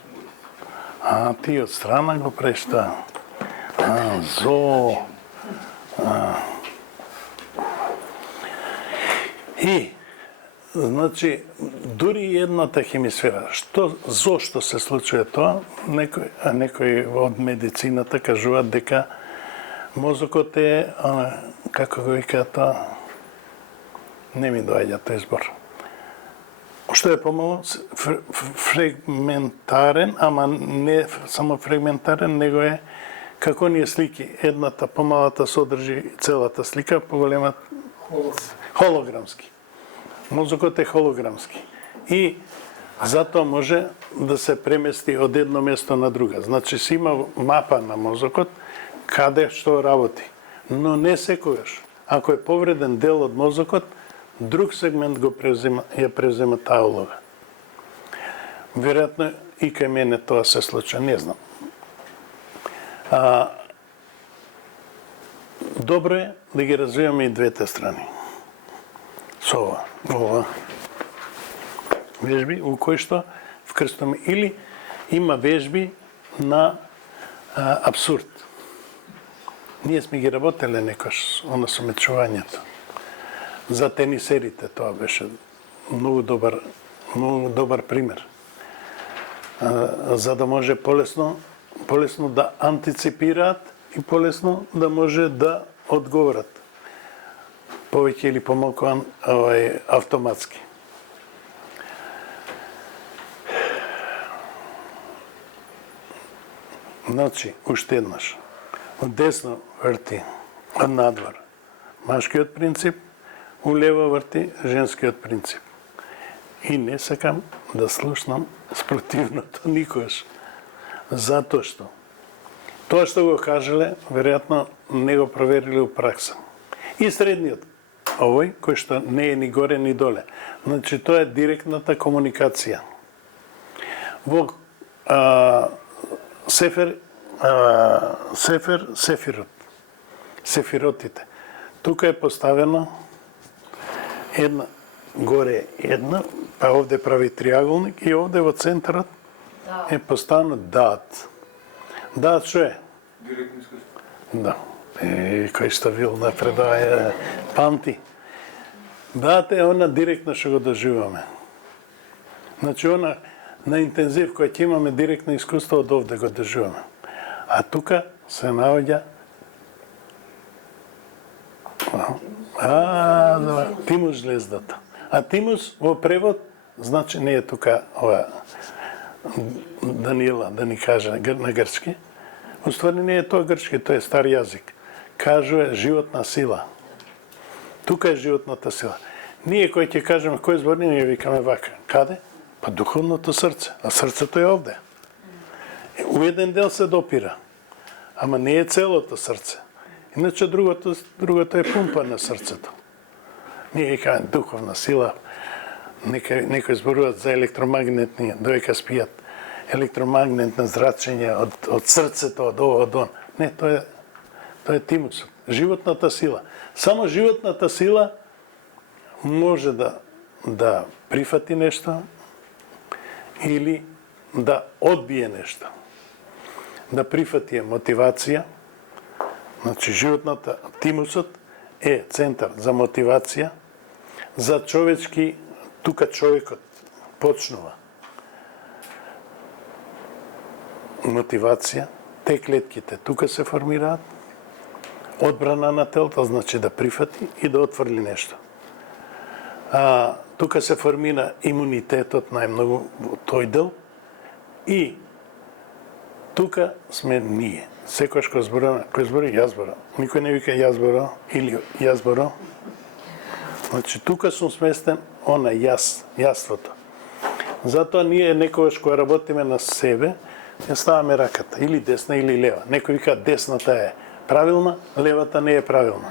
Ти од страна го правиш таа. Зо. И, значи, дури едната хемисфера, зошто се случува тоа, некои од медицината кажуваат дека мозокот е, како го викаат тоа, не ми доаѓа тој збор. Што е помало фрагментарен, ама не само фрагментарен, него е како ние слики. Едната помалата содржи целата слика, поголемата холограмски. Мозокот е холограмски. И затоа може да се премести од едно место на друга. Значи си има мапа на мозокот каде што работи. Но не секогаш. Ако е повреден дел од мозокот, друг сегмент ја презема таа улога. Веројатно и кај мене тоа се случува, не знам. Добро е да ги развиваме и двете страни. Со ова вежби у кои што вкрстуваме или има вежби на абсурд. Ние сме ги работеле некош она со мечувањето. За тенисерите тоа беше многу добар пример. За да може полесно да антиципираат и полесно да може да одговорат. Повеќе или помалку автоматски. Значи, уште еднаш. Од десно врти од надвор машкиот принцип, улево врти женскиот принцип. И не сакам да слушнам спротивното никогаш. Затоа што тоа што го кажале, веројатно не го провериле у пракса. И средниот, овој, кој што не е ни горе ни доле. Значи, тоа е директната комуникација. Во сефиротите. Тука е поставено една, горе една, па овде прави триаголник и овде во центарот е поставено даат. Даат што е? Директно искуство. Да. Кој што бил на предавање памти. Даат е она директно што го доживаме. Значи она на интензив кој ќе имаме директно искуство од овде го доживаме. А тука се наоѓа тимус жлездата. А тимус во превод значи не е тука ова Даниела да ни каже на грчки. Уствари не е тоа грчки, тоа е стар јазик. Кажува животна сила. Тука е животната сила. Ние кој ќе кажеме кој збор ние викаме вака. Каде? Па духовното срце. А срцето е овде. У еден дел се допира. Ама не е целото срце. Иначе другото е пумпа на срцето. Ние викаме духовна сила. Некои зборуваат за електромагнетни, доека спијат електромагнетно зрачење од срцето, од ово, од он. Не, тоа е тимусот. Животната сила. Само животната сила може да прифати нешто или да одбие нешто. Да прифати мотивација. Значи, животната, тимусот е центар за мотивација, за човечки, тука човекот почнува. Мотивација, те клетките тука се формираат, одбрана на телото, значи да прифати и да отврли нешто. Тука се формира имунитетот најмногу во тој дел и тука сме ние. Секојаш кој збори јас зборам. Никој не вика јас зборам или јас зборам. Значи тука сум сместен она јаството. Затоа ние некогаш кога работиме на себе, ја ставаме раката, или десна или лева. Некој вика десната е правилна, левата не е правилна.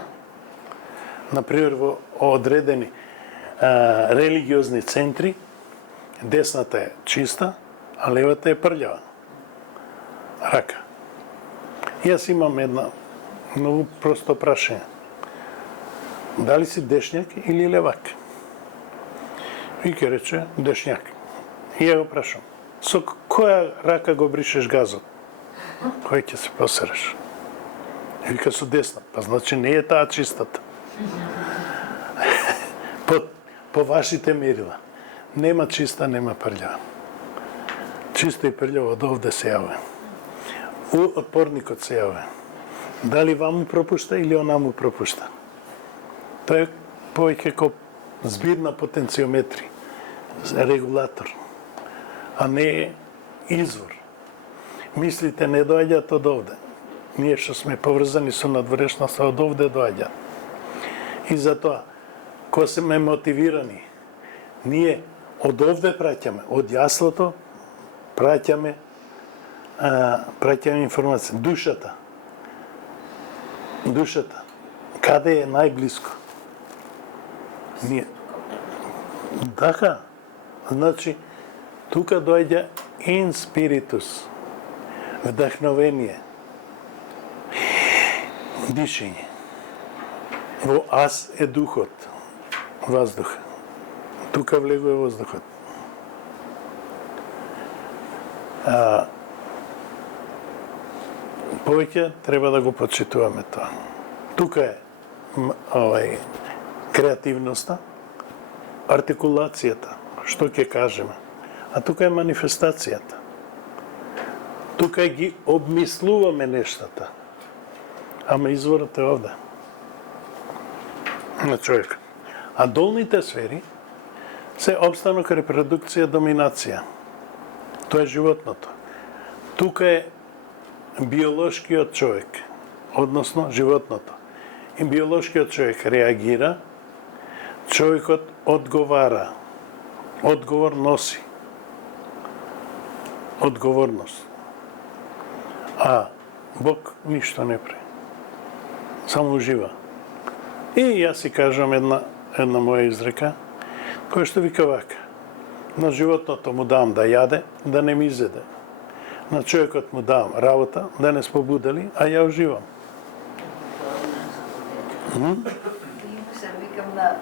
Например, во одредени религиозни центри, десната е чиста, а левата е прљава. рака. Јас имам една многу просто прашање. Дали си дешњак или левак? И ќе рече дешњак. И ја го прашам. Со која рака го бришеш газот? Кој ќе се посереш? Вика со десна. Па значи не е таа чистата. По вашите мерила. Нема чиста, нема прљава. Чисто и прљаво од овде се јавува. Од порникот се јавува. Дали вам му пропушта или она му пропушта? Тоа е повеќе како збирна потенциометри, регулатор, а не извор. Мислите не доаѓаат од овде. Ние што сме поврзани со надворешноста од овде доаѓаат. И затоа, кога сме мотивирани, ние од овде праќаме, од јаслото праќаме информација. Душата. Каде е најблиско? Ние. Така. Значи, тука доаѓа ин спиритус. Вдахновение. Дишење. Во аз е духот. Воздух. Тука влегува воздухот. Повеќе треба да го почитуваме тоа. Тука е креативноста, артикулацијата, што ќе кажеме. А тука е манифестацијата. Тука ги обмислуваме нештата. Ама изворот е овде. На човек. А долните сфери се обстанок, репродукција, доминација. Тоа е животното. Тука е биолошкиот човек, односно животното. И биолошкиот човек реагира, човекот одговара. Одговор носи. Одговорност. А Бог ништо не прави. Само ужива. И јас си кажам една моја изрека, која што вика вака. На животното му давам да јаде, да не ми изеде. На човекот му давам работа, да не спобудели, а ја уживам. Се викам на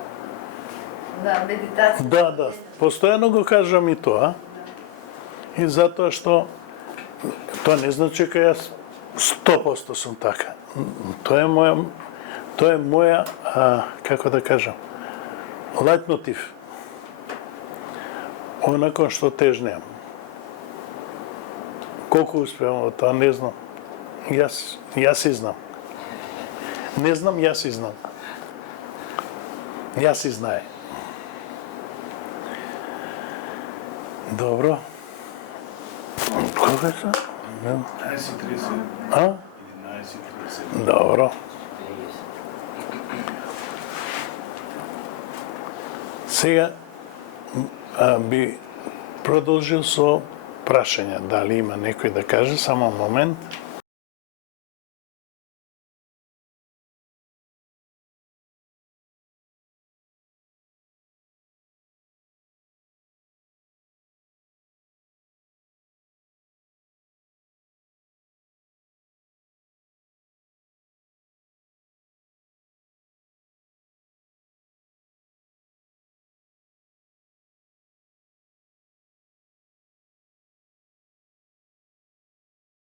медитација. Да. Постојано го кажам и тоа. И затоа што тоа не значи дека јас 100% сум така. Тоа е моја, како да кажам, лајтмотив. Онако што тежнеам. Колку успевам од тоа, не знам. Јас и знам. Не знам, јас и знам. Јас и знае. Добро. Кога е тоа? 11:30. А? 11:30. Добро. Сега би продолжил со прашања. Дали има некој да каже? Само момент.